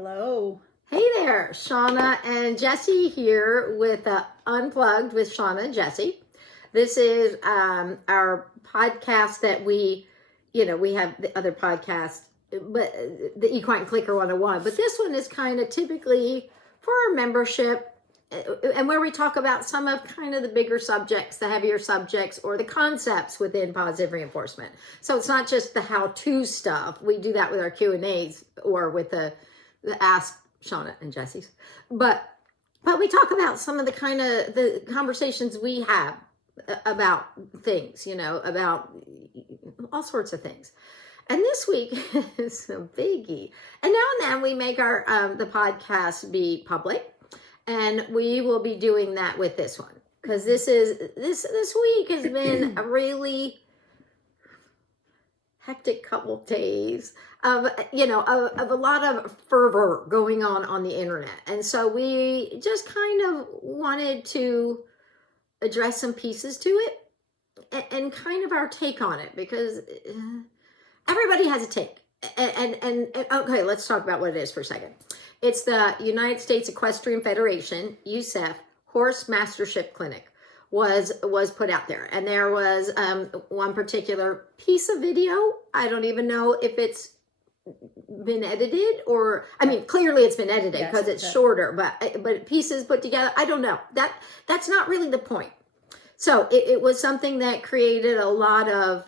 Hello. Hey there, Shawna and Jesse here with Unplugged with Shawna and Jesse. This is our podcast that we have the other podcast, but the Equine Clicker 101. But this one is kind of typically for our membership and where we talk about some of kind of the bigger subjects, the heavier subjects, or the concepts within positive reinforcement. So it's not just the how-to stuff. We do that with our Q&As or with the Ask Shawna and Jesse's, but we talk about some of the kind of the conversations we have about things, about all sorts of things. And this week is a biggie. And now and then we make our the podcast be public, and we will be doing that with this one because this week has been a really hectic couple of days of a lot of fervor going on the internet. And so we just kind of wanted to address some pieces to it and kind of our take on it, because everybody has a take. And okay, let's talk about what it is for a second. It's the United States Equestrian Federation, USEF, Horsemastership Clinic was put out there. And there was one particular piece of video. I don't even know if it's been edited, or clearly it's been edited because it's shorter, but pieces put together, I don't know. That's not really the point. So it was something that created a lot of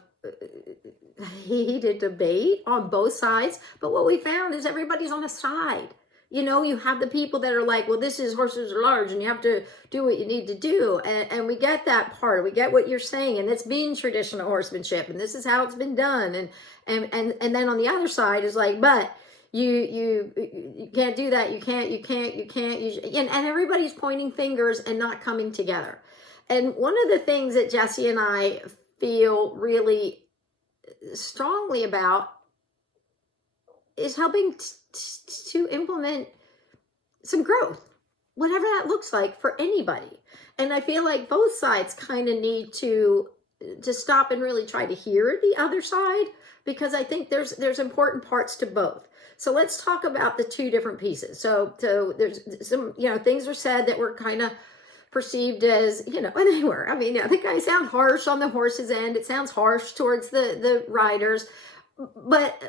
heated debate on both sides. But what we found is everybody's on a side. You have the people that are like, well, horses are large and you have to do what you need to do. And we get that part. We get what you're saying. And it's been traditional horsemanship. And this is how it's been done. And then on the other side is like, but you can't do that. You can't. And everybody's pointing fingers and not coming together. And one of the things that Jesse and I feel really strongly about is helping to implement some growth, whatever that looks like for anybody. And I feel like both sides kind of need to stop and really try to hear the other side, because I think there's important parts to both. So let's talk about the two different pieces. So there's some, things are said that were kind of perceived as, and they were. I think I sound harsh on the horse's end. It sounds harsh towards the riders. But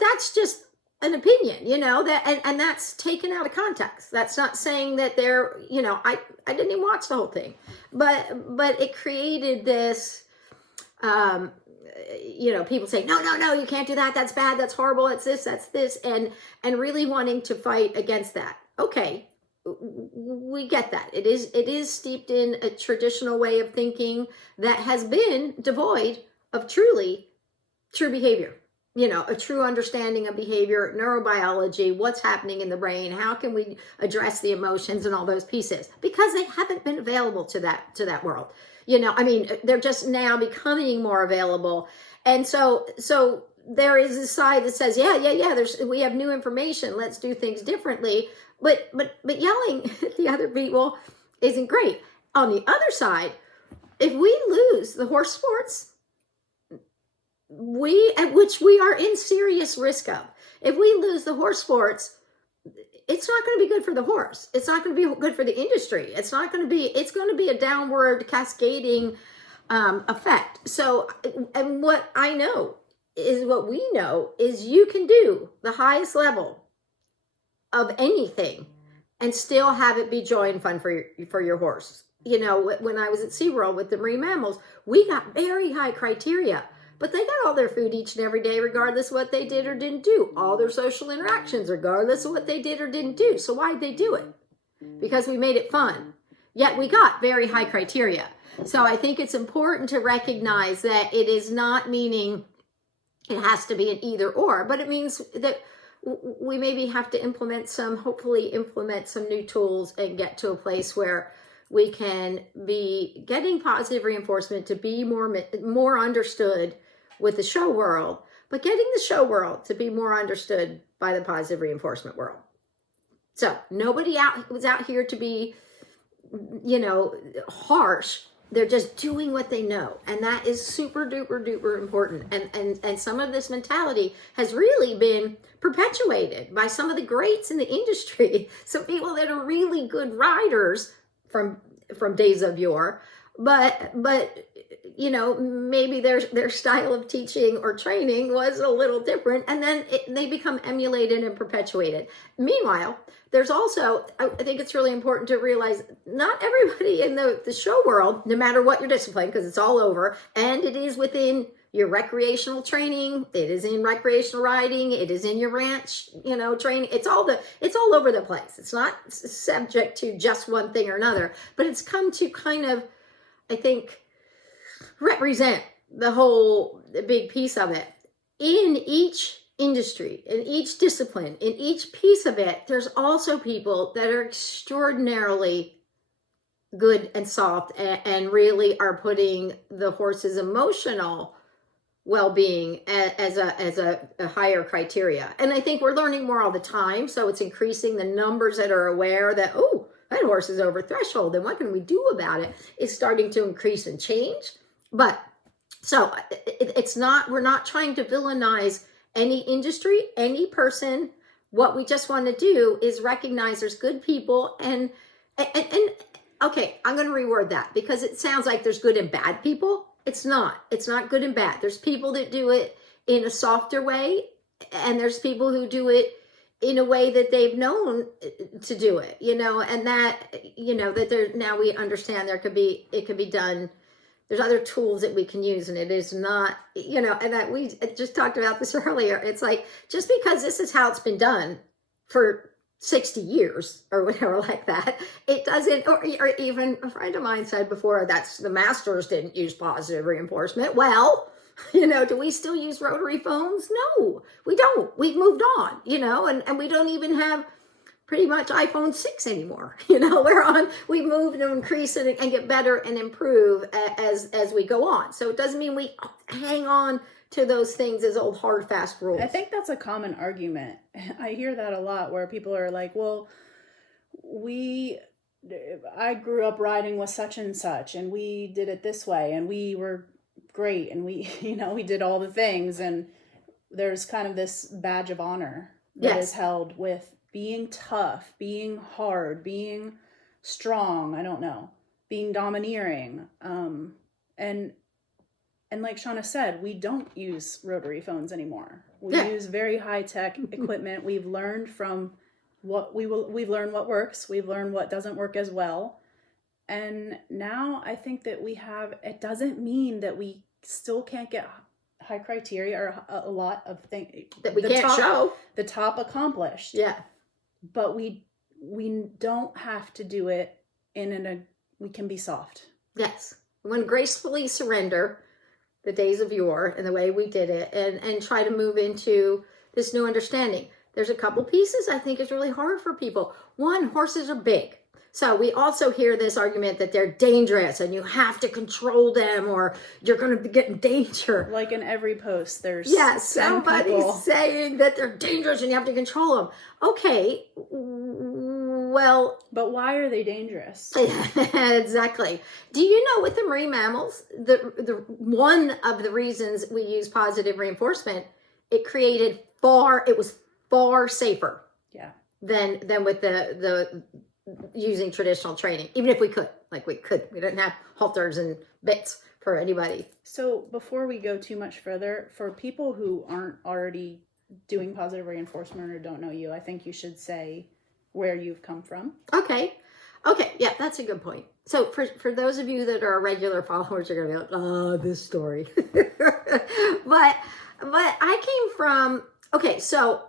that's just an opinion, that and that's taken out of context. That's not saying that they're, I didn't even watch the whole thing, but it created this, people saying, no, you can't do that. That's bad. That's horrible. That's this, and really wanting to fight against that. Okay. We get that. It is steeped in a traditional way of thinking that has been devoid of true behavior, a true understanding of behavior, neurobiology, what's happening in the brain, how can we address the emotions and all those pieces, because they haven't been available to that world. They're just now becoming more available. And so there is a side that says, we have new information, let's do things differently. But yelling at the other people isn't great. On the other side, if we lose the horse sports, which we are in serious risk of, if we lose the horse sports, it's not going to be good for the horse. It's not going to be good for the industry. It's going to be a downward cascading effect. So, and what we know is you can do the highest level of anything and still have it be joy and fun for your horse. When I was at SeaWorld with the marine mammals, we got very high criteria, but they got all their food each and every day, regardless of what they did or didn't do. All their social interactions, regardless of what they did or didn't do. So why'd they do it? Because we made it fun. Yet we got very high criteria. So I think it's important to recognize that it is not meaning it has to be an either or, but it means that we maybe have to hopefully implement some new tools and get to a place where we can be getting positive reinforcement to be more understood with the show world, but getting the show world to be more understood by the positive reinforcement world. So nobody was out here to be, harsh. they're just doing what they know, and that is super duper duper important. And some of this mentality has really been perpetuated by some of the greats in the industry, some people that are really good riders from days of yore, but maybe their style of teaching or training was a little different, and then they become emulated and perpetuated. Meanwhile, there's also, I think it's really important to realize, not everybody in the show world, no matter what your discipline, because it's all over, and it is within your recreational training, it is in recreational riding, it is in your ranch, training. It's all over the place. It's not subject to just one thing or another, but it's come to kind of, I think, represent the big piece of it. In each industry, in each discipline, in each piece of it, there's also people that are extraordinarily good and soft and really are putting the horse's emotional well-being as a higher criteria. And I think we're learning more all the time, so it's increasing the numbers that are aware that, oh, that horse is over threshold, and what can we do about it? It's starting to increase and change. But so we're not trying to villainize any industry, any person. What we just want to do is recognize there's good people and okay, I'm going to reword that, because it sounds like there's good and bad people. It's not good and bad. There's people that do it in a softer way, and there's people who do it in a way that they've known to do it, and that, that there, now we understand it could be done. There's other tools that we can use, and it is not, and that we just talked about this earlier. It's like, just because this is how it's been done for 60 years or whatever like that, it doesn't, or even a friend of mine said before, that's the masters didn't use positive reinforcement. Well, do we still use rotary phones? No, we don't. We've moved on, and we don't even have pretty much iPhone 6 anymore. We move and increase and get better and improve as we go on. So it doesn't mean we hang on to those things as old hard, fast rules. I think that's a common argument. I hear that a lot, where people are like, well, I grew up riding with such and such, and we did it this way, and we were great, and we, we did all the things. And there's kind of this badge of honor that is held with being tough, being hard, being strong, being domineering. And like Shawna said, we don't use rotary phones anymore. We use very high-tech equipment. We've learned from we've learned what works. We've learned what doesn't work as well. And now I think that it doesn't mean that we still can't get high criteria or a lot of things that we can't show. The top accomplished. Yeah. But we don't have to do it we can be soft. Yes. We want to gracefully surrender the days of yore and the way we did it, and try to move into this new understanding. There's a couple pieces I think is really hard for people. One, horses are big. So we also hear this argument that they're dangerous and you have to control them or you're going to get in danger. Like in every post, there's somebody's saying that they're dangerous and you have to control them. Okay, well... But why are they dangerous? Exactly. Do you know with the marine mammals, the one of the reasons we use positive reinforcement, it was far safer than with the using traditional training, even if we could. We didn't have halters and bits for anybody. So before we go too much further, for people who aren't already doing positive reinforcement or don't know you, I think you should say where you've come from. Okay, yeah, that's a good point. So for those of you that are regular followers, you're gonna be like, oh, this story. but I came from, so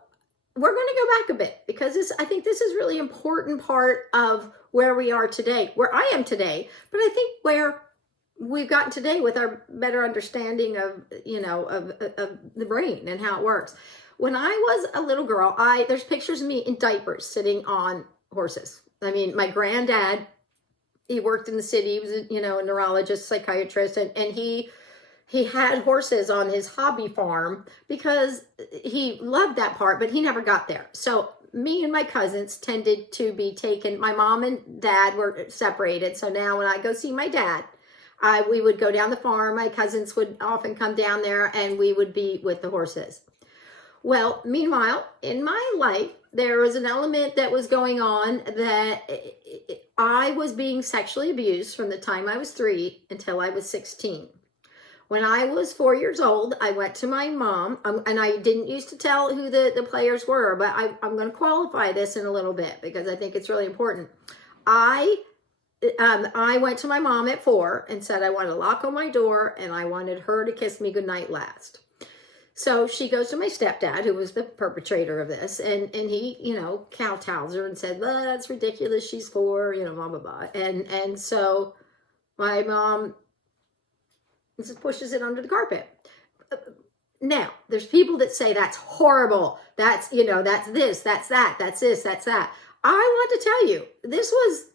we're going to go back a bit, because I think this is really important part of where we are today, where I am today, but I think where we've gotten today with our better understanding of, of the brain and how it works. When I was a little girl, there's pictures of me in diapers sitting on horses. I mean, my granddad, he worked in the city. He was, a neurologist, psychiatrist, and he had horses on his hobby farm because he loved that part, but he never got there. So me and my cousins tended to be taken. My mom and dad were separated. So now when I go see my dad, We would go down the farm. My cousins would often come down there, and we would be with the horses. Well, meanwhile, in my life, there was an element that was going on that I was being sexually abused from the time I was 3 until I was 16. When I was 4 years old, I went to my mom, and I didn't used to tell who the players were, but I'm going to qualify this in a little bit because I think it's really important. I went to my mom at 4 and said I wanted a lock on my door, and I wanted her to kiss me goodnight last. So she goes to my stepdad, who was the perpetrator of this, and he, kowtows her and said, well, that's ridiculous. She's 4, blah, blah, blah. And so my mom just pushes it under the carpet. Now, there's people that say that's horrible. That's, that's this, that's that, that's this, that's that. I want to tell you, this was,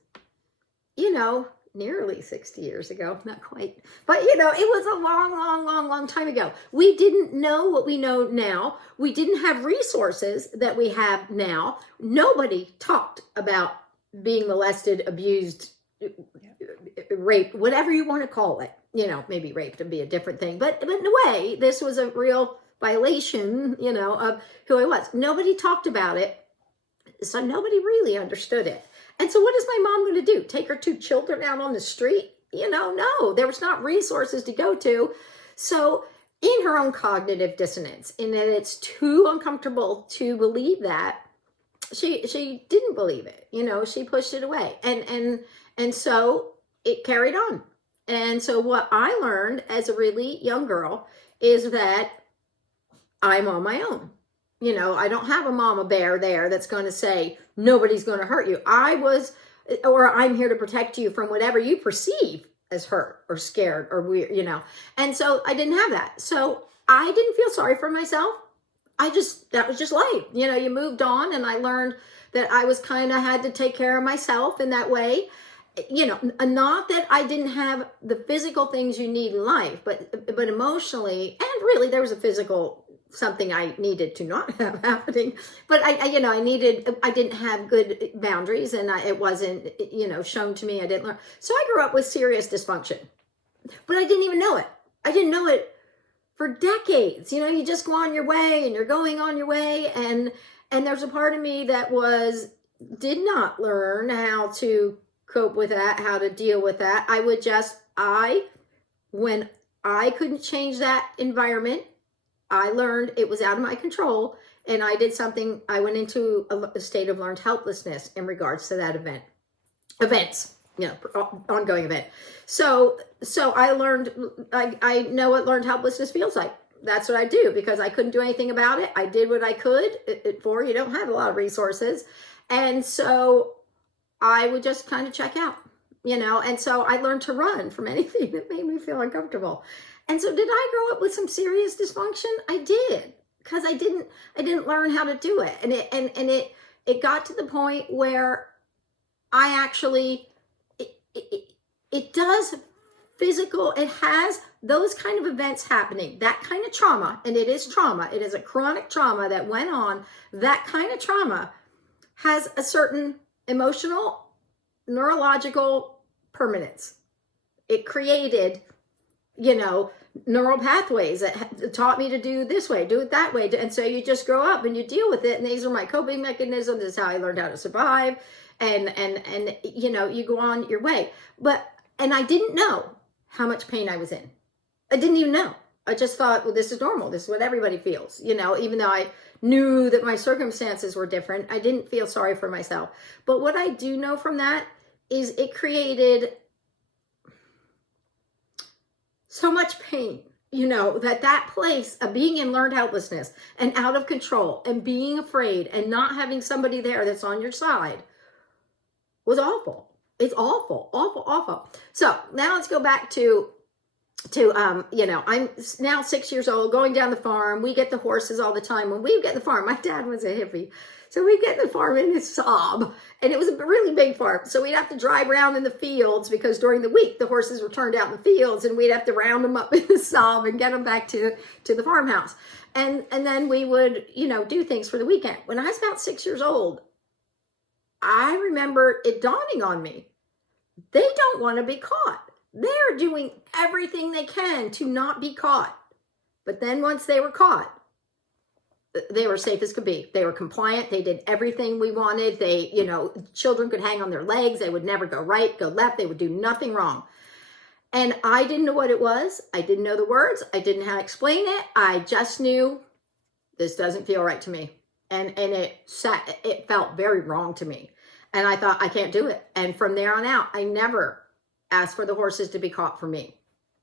nearly 60 years ago, not quite, but it was a long time ago. We didn't know what we know now. We didn't have resources that we have now. Nobody talked about being molested, abused, raped, whatever you want to call it. Maybe raped would be a different thing, but in a way, this was a real violation, of who I was. Nobody talked about it, so nobody really understood it. And so what is my mom going to do? Take her 2 children out on the street? No, there was not resources to go to. So in her own cognitive dissonance, in that it's too uncomfortable to believe that, she didn't believe it. She pushed it away. And so it carried on. And so what I learned as a really young girl is that I'm on my own. I don't have a mama bear there that's going to say, nobody's going to hurt you. I'm here to protect you from whatever you perceive as hurt or scared or weird, And so I didn't have that. So I didn't feel sorry for myself. That was just life. You moved on, and I learned that I was had to take care of myself in that way. Not that I didn't have the physical things you need in life, but emotionally, and really there was a physical something I needed to not have happening, but I didn't have good boundaries, and it wasn't, shown to me. I didn't learn. So I grew up with serious dysfunction, but I didn't even know it. I didn't know it for decades. You just go on your way, and you're going on your way. And there's a part of me that did not learn how to cope with that, how to deal with that. When I couldn't change that environment, I learned it was out of my control, and I did something. I went into a state of learned helplessness in regards to that ongoing event. So I learned, I know what learned helplessness feels like. That's what I do, because I couldn't do anything about it. I did what I could. You don't have a lot of resources. And so I would just kind of check out, and so I learned to run from anything that made me feel uncomfortable. And so did I grow up with some serious dysfunction? I did, because I didn't learn how to do it. And it got to the point where I actually, it does physical, it has those kind of events happening, that kind of trauma, and it is trauma. It is a chronic trauma that went on. That kind of trauma has a certain emotional, neurological permanence. It created, neural pathways that taught me to do this way, do it that way. And so you just grow up and you deal with it. And these are my coping mechanisms. This is how I learned how to survive. And you go on your way. And I didn't know how much pain I was in. I didn't even know. I just thought, well, this is normal. This is what everybody feels. Even though I knew that my circumstances were different, I didn't feel sorry for myself. But what I do know from that is it created so much pain, that place of being in learned helplessness and out of control and being afraid and not having somebody there that's on your side was awful. It's awful, awful, awful. So now let's go back to I'm now 6 years old, going down the farm. We get the horses all the time. When we get the farm, my dad was a hippie. So we get the farm in his sob, and it was a really big farm. So we'd have to drive around in the fields, because during the week, the horses were turned out in the fields, and we'd have to round them up in the sob and get them back to the farmhouse. And then we would, do things for the weekend. When I was about 6 years old, I remember it dawning on me, they don't want to be caught. they're doing everything they can to not be caught. But then once they were caught, they were safe as could be. They were compliant. They did everything we wanted. They, children could hang on their legs. They would never go right, go left. They would do nothing wrong. And I didn't know what it was. I didn't know the words. I didn't know how to explain it. I just knew this doesn't feel right to me. And it felt very wrong to me. And I thought, I can't do it. And from there on out, I never asked for the horses to be caught for me.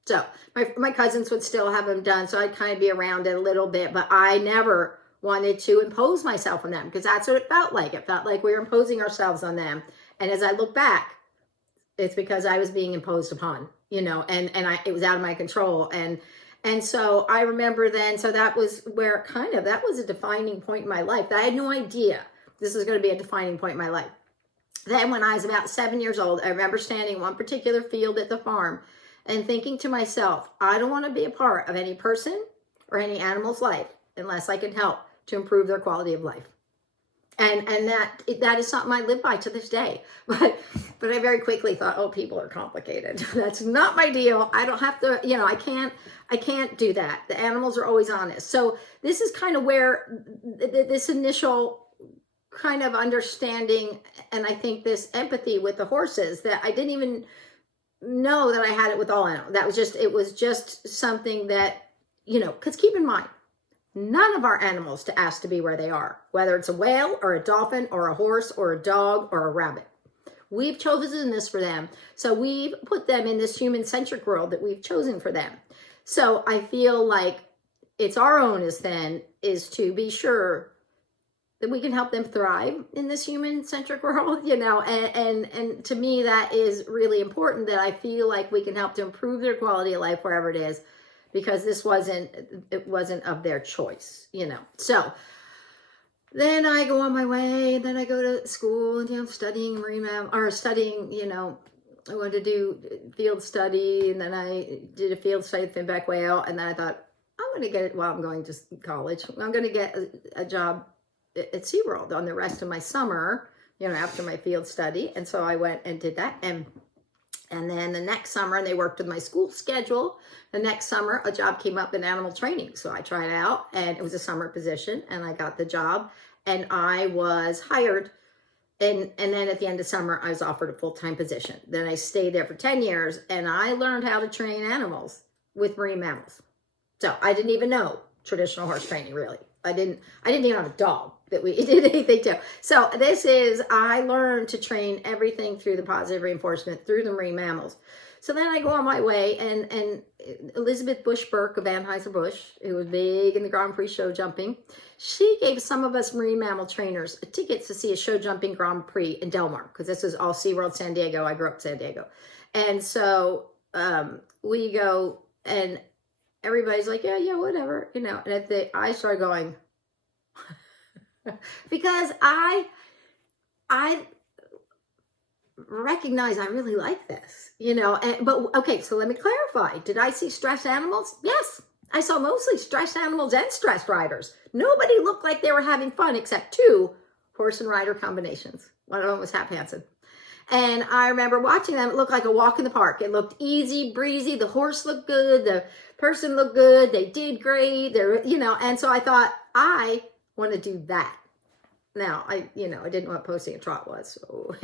So my cousins would still have them done. So I'd kind of be around it a little bit, but I never wanted to impose myself on them, because that's what it felt like. It felt like we were imposing ourselves on them. And as I look back, it's because I was being imposed upon, and it was out of my control. And so I remember then, so that was where that was a defining point in my life. I had no idea this was going to be a defining point in my life. Then when I was about 7 years old, I remember standing in one particular field at the farm and thinking to myself, I don't want to be a part of any person or any animal's life unless I can help to improve their quality of life. And that is something I live by to this day. But I very quickly thought, oh, people are complicated. That's not my deal. I don't have to, I can't do that. The animals are always honest. So this is kind of where this initial kind of understanding, and I think this empathy with the horses, that I didn't even know that I had it with all animals. It was just something that, because keep in mind, none of our animals to ask to be where they are, whether it's a whale or a dolphin or a horse or a dog or a rabbit. We've chosen this for them. So we've put them in this human-centric world that we've chosen for them. So I feel like it's our onus then is to be sure that we can help them thrive in this human-centric world, and to me, that is really important, that I feel like we can help to improve their quality of life wherever it is, because it wasn't of their choice, So then I go on my way, and then I go to school and, studying marine mammal, or studying, I wanted to do field study, and then I did a field study with finback whale, and then I thought, I'm going to get it while I'm going to college. I'm going to get a job at SeaWorld on the rest of my summer, after my field study. And so I went and did that. And then the next summer, and they worked with my school schedule. The next summer, a job came up in animal training. So I tried out, and it was a summer position, and I got the job, and I was hired. And then at the end of summer, I was offered a full-time position. Then I stayed there for 10 years, and I learned how to train animals with marine mammals. So I didn't even know traditional horse training, really. I didn't even have a dog that we did anything to. So I learned to train everything through the positive reinforcement, through the marine mammals. So then I go on my way, and Elizabeth Bush-Burke of Anheuser-Busch, who was big in the Grand Prix show jumping, she gave some of us marine mammal trainers tickets to see a show jumping Grand Prix in Del Mar, because this was all SeaWorld San Diego. I grew up in San Diego. And so we go, and everybody's like, yeah, whatever, And I started going, because I recognize I really like this, but okay, so let me clarify. Did I see stressed animals? Yes. I saw mostly stressed animals and stressed riders. Nobody looked like they were having fun except two horse and rider combinations. One of them was Hap Hansen. And I remember watching them. It looked like a walk in the park. It looked easy breezy. The horse looked good. The person looked good. They did great. And so I thought, I want to do that. Now, I didn't know what posting a trot was. So,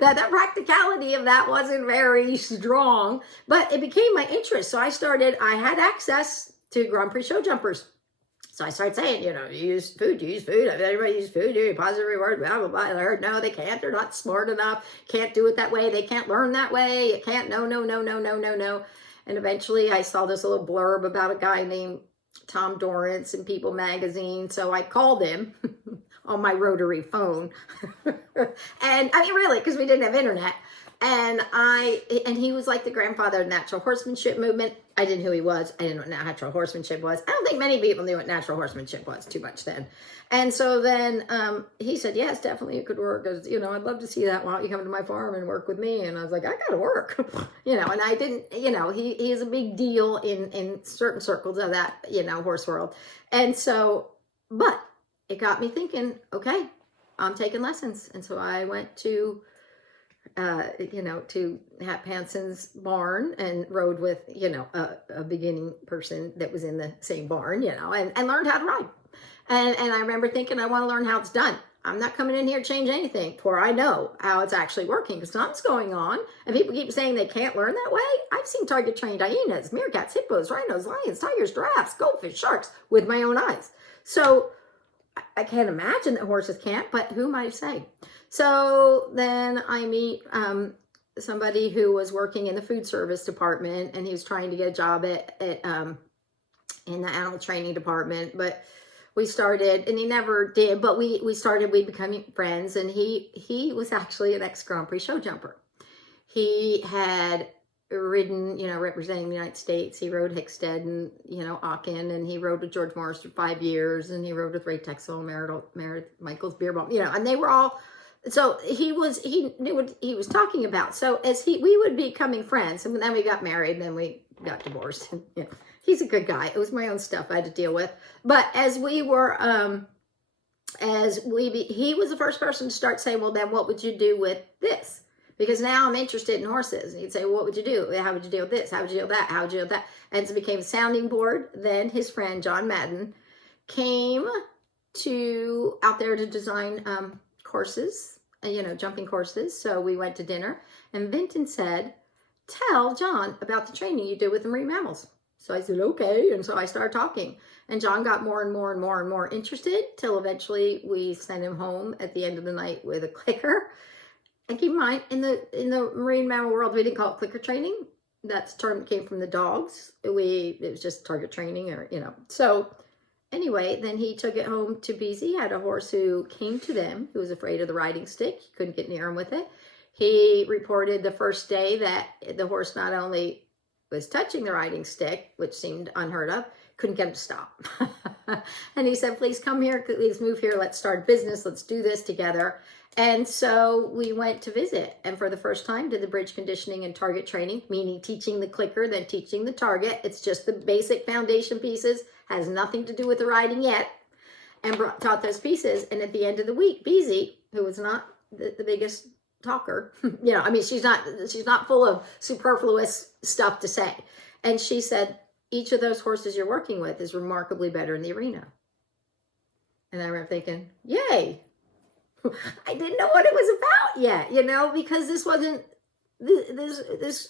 that practicality of that wasn't very strong, but it became my interest. So I had access to Grand Prix show jumpers. So I started saying, you use food. Everybody use food, positive reward, blah, blah, blah. And I heard, no, they can't. They're not smart enough. Can't do it that way. They can't learn that way. You can't, no. And eventually I saw this little blurb about a guy named Tom Dorrance in People magazine. So I called him on my rotary phone. And I mean, really, because we didn't have internet. And he was like the grandfather of the natural horsemanship movement. I didn't know who he was. I didn't know what natural horsemanship was. I don't think many people knew what natural horsemanship was too much then. And so then he said, yes, definitely it could work. I'd love to see that. Why don't you come to my farm and work with me? And I was like, I got to work. And I didn't, he is a big deal in certain circles of that, horse world. And so, but it got me thinking, okay, I'm taking lessons. And so I went to to Hap Hanson's barn and rode with, a beginning person that was in the same barn, and learned how to ride. And I remember thinking, I want to learn how it's done. I'm not coming in here to change anything before I know how it's actually working, because something's going on. And people keep saying they can't learn that way. I've seen target trained hyenas, meerkats, hippos, rhinos, lions, tigers, giraffes, goldfish, sharks with my own eyes. So I can't imagine that horses can't, but who might say? So then I meet somebody who was working in the food service department, and he was trying to get a job in the animal training department, but we started, and he never did, but we becoming friends, and he was actually an ex-Grand Prix show jumper. He had ridden, representing the United States. He rode Hickstead and, Aachen, and he rode with George Morris for 5 years, and he rode with Ray Texel, Meredith Michaels, Beerbaum, and they were all, so he knew what he was talking about. So as we would be becoming friends, and then we got married, and then we got divorced, and, he's a good guy. It was my own stuff I had to deal with. But as we were, he was the first person to start saying, well, then what would you do with this? Because now I'm interested in horses. And he'd say, well, what would you do? How would you deal with this? How would you deal with that? How would you deal with that? And so it became a sounding board. Then his friend, John Madden, came out there to design courses, jumping courses. So we went to dinner. And Vinton said, tell John about the training you do with the marine mammals. So I said, okay. And so I started talking. And John got more and more and more and more interested, till eventually we sent him home at the end of the night with a clicker. And keep in mind, in the marine mammal world, we didn't call it clicker training. That's a term that came from the dogs. It was just target training, So anyway, then he took it home to BZ. He had a horse who came to them, who was afraid of the riding stick. He couldn't get near him with it. He reported the first day that the horse not only was touching the riding stick, which seemed unheard of, couldn't get him to stop. And he said, please come here, please move here, let's start business, let's do this together. And so we went to visit, and for the first time did the bridge conditioning and target training, meaning teaching the clicker, then teaching the target. It's just the basic foundation pieces, has nothing to do with the riding yet, and taught those pieces. And at the end of the week, Beezy, who was not the biggest talker, she's not full of superfluous stuff to say. And she said, each of those horses you're working with is remarkably better in the arena. And I remember thinking, yay. I didn't know what it was about yet, because this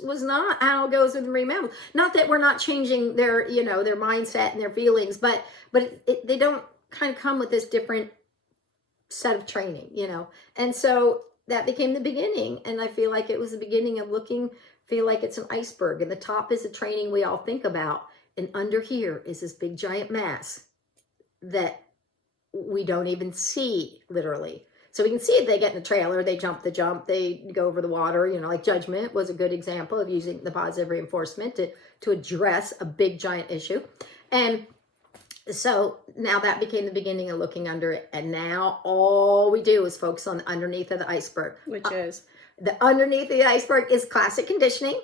was not how it goes with the marine mammals. Not that we're not changing their, their mindset and their feelings, but they don't kind of come with this different set of training, And so that became the beginning. And I feel like it was the beginning of feel like it's an iceberg. And the top is the training we all think about. And under here is this big giant mass that we don't even see, literally. So we can see it. They get in the trailer, they jump the jump, they go over the water, like Judgment was a good example of using the positive reinforcement to address a big giant issue. And so now that became the beginning of looking under it. And now all we do is focus on the underneath of the iceberg. Which is? The underneath of the iceberg is classic conditioning,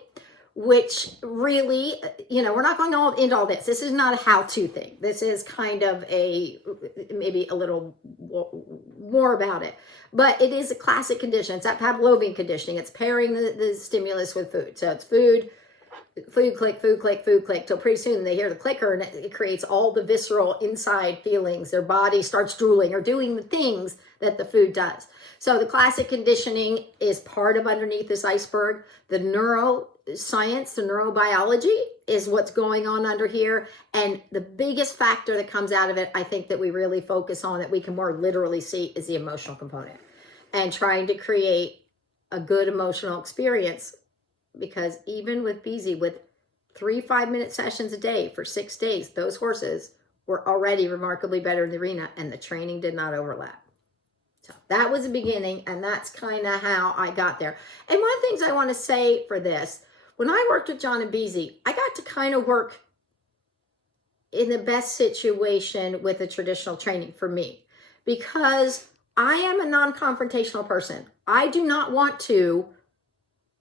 which really, we're not going all into all this. This is not a how-to thing. This is kind of maybe a little more about it. But it is a classic condition. It's that Pavlovian conditioning. It's pairing the stimulus with food. So it's food, click, food, click, food, click. Till pretty soon they hear the clicker, and it creates all the visceral inside feelings. Their body starts drooling or doing the things that the food does. So the classic conditioning is part of underneath this iceberg. The neuroscience, the neurobiology is what's going on under here. And the biggest factor that comes out of it, I think that we really focus on, that we can more literally see, is the emotional component. And trying to create a good emotional experience. Because even with BZ, with 3 5-minute sessions a day for 6 days, those horses were already remarkably better in the arena, and the training did not overlap. So that was the beginning, and that's kind of how I got there. And one of the things I want to say for this, when I worked with John and BZ, I got to kind of work in the best situation with the traditional training for me, because I am a non-confrontational person. I do not want to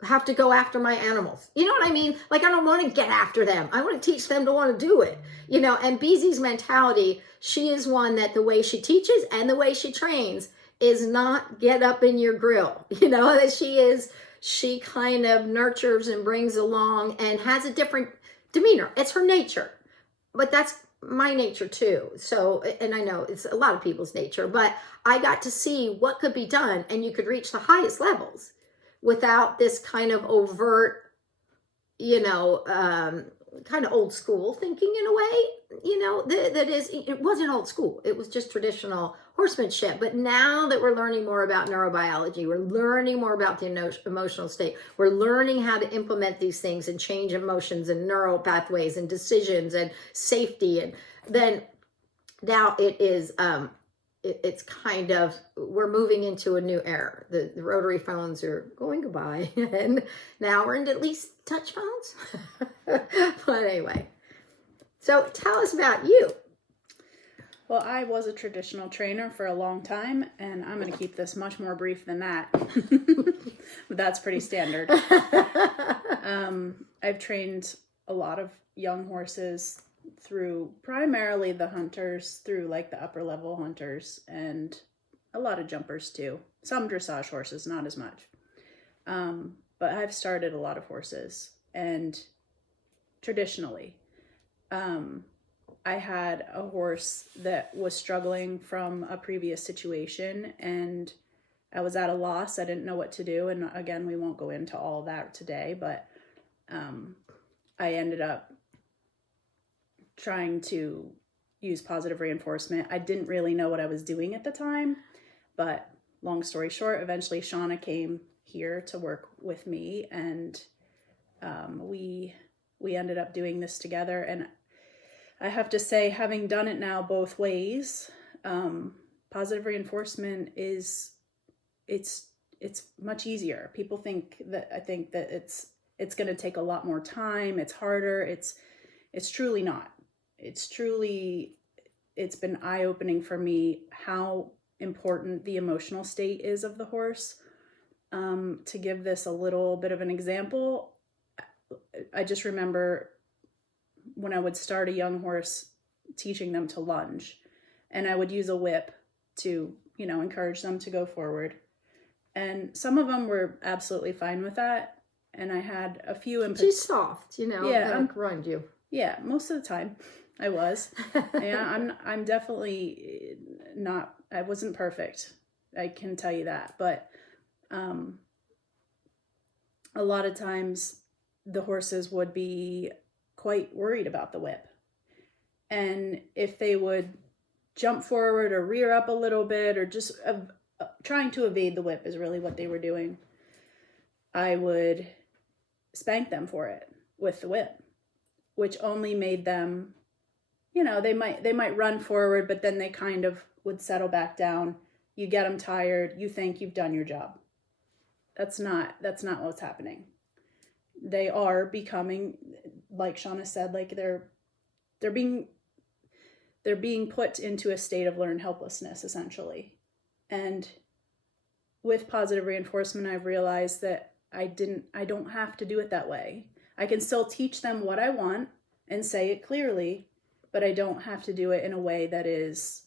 have to go after my animals. You know what I mean? Like, I don't want to get after them. I want to teach them to want to do it. And BZ's mentality, she is one that the way she teaches and the way she trains is not get up in your grill. That she kind of nurtures and brings along and has a different demeanor. It's her nature, but that's my nature too. So, and I know it's a lot of people's nature, but I got to see what could be done, and you could reach the highest levels without this kind of overt, kind of old school thinking in a way, that is, it wasn't old school. It was just traditional horsemanship. But now that we're learning more about neurobiology, we're learning more about the emotional state, we're learning how to implement these things and change emotions and neural pathways and decisions and safety. And then now it is, it's kind of, we're moving into a new era. The rotary phones are going goodbye, and now we're into at least touch phones. But anyway, so tell us about you. Well, I was a traditional trainer for a long time, and I'm going to keep this much more brief than that. But that's pretty standard. I've trained a lot of young horses through primarily the hunters, through like the upper level hunters, and a lot of jumpers too. Some dressage horses, not as much. But I've started a lot of horses, and traditionally, I had a horse that was struggling from a previous situation, and I was at a loss. I didn't know what to do. And again, we won't go into all that today, but I ended up trying to use positive reinforcement. I didn't really know what I was doing at the time, but long story short, eventually Shawna came here to work with me, and we ended up doing this together. And I have to say, having done it now both ways, positive reinforcement it's much easier. People think that it's going to take a lot more time. It's harder. It's truly not. It's been eye-opening for me how important the emotional state is of the horse. To give this a little bit of an example, I just remember when I would start a young horse, teaching them to lunge, and I would use a whip to, encourage them to go forward. And some of them were absolutely fine with that. And I had a few in She's soft, Yeah, around you. Yeah, most of the time I was. Yeah, I'm definitely not, I wasn't perfect. I can tell you that. But a lot of times the horses would be quite worried about the whip. And if they would jump forward or rear up a little bit, or just trying to evade the whip is really what they were doing, I would spank them for it with the whip, which only made them, they might run forward, but then they kind of would settle back down. You get them tired. You think you've done your job. That's not what's happening. They are becoming, like Shawna said, like they're being put into a state of learned helplessness, essentially. And with positive reinforcement, I've realized that I don't have to do it that way. I can still teach them what I want and say it clearly, but I don't have to do it in a way that is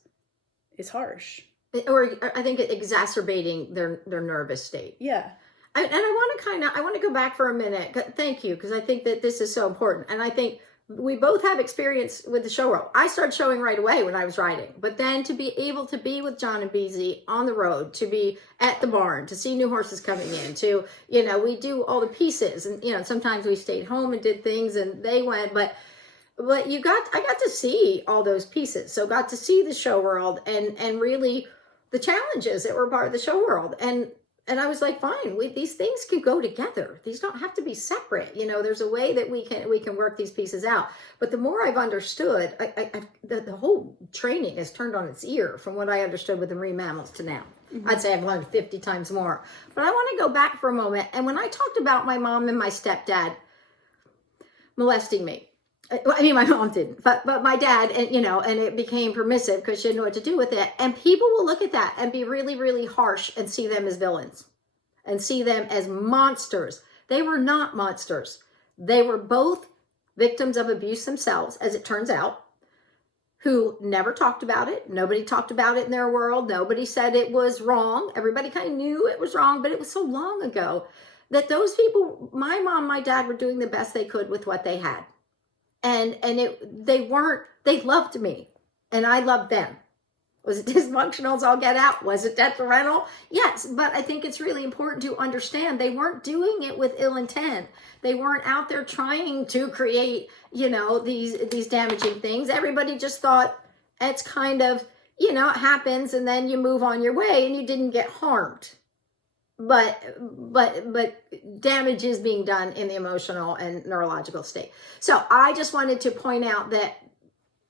harsh. Or I think exacerbating their nervous state. Yeah. And I want to go back for a minute. Thank you, because I think that this is so important. And I think we both have experience with the show road. I started showing right away when I was riding, but then to be able to be with John and Beezy on the road, to be at the barn, to see new horses coming in, to, we do all the pieces, and, sometimes we stayed home and did things and they went, but I got to see all those pieces. So got to see the show world and really the challenges that were part of the show world. And I was like, fine, these things can go together. These don't have to be separate. There's a way that we can work these pieces out. But the more I've understood, the whole training has turned on its ear from what I understood with the marine mammals to now. Mm-hmm. I'd say I've learned 50 times more. But I want to go back for a moment. And when I talked about my mom and my stepdad molesting me, I mean, my mom didn't, but my dad, and it became permissive because she didn't know what to do with it. And people will look at that and be really, really harsh and see them as villains and see them as monsters. They were not monsters. They were both victims of abuse themselves, as it turns out. who never talked about it. Nobody talked about it in their world. Nobody said it was wrong. Everybody kind of knew it was wrong, but it was so long ago that those people, my mom, my dad, were doing the best they could with what they had. And they loved me and I loved them. Was it dysfunctional as all get out? Was it detrimental? Yes, but I think it's really important to understand they weren't doing it with ill intent. They weren't out there trying to create, these damaging things. Everybody just thought it's kind of, it happens and then you move on your way and you didn't get harmed. But damage is being done in the emotional and neurological state. So I just wanted to point out that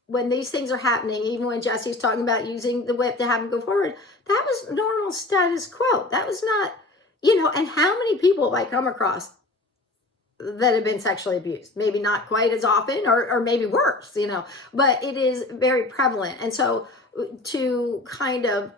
when these things are happening, even when Jesse's talking about using the whip to have him go forward, that was normal status quo. That was not, and how many people have I come across that have been sexually abused? Maybe not quite as often or maybe worse, but it is very prevalent. And so to kind of,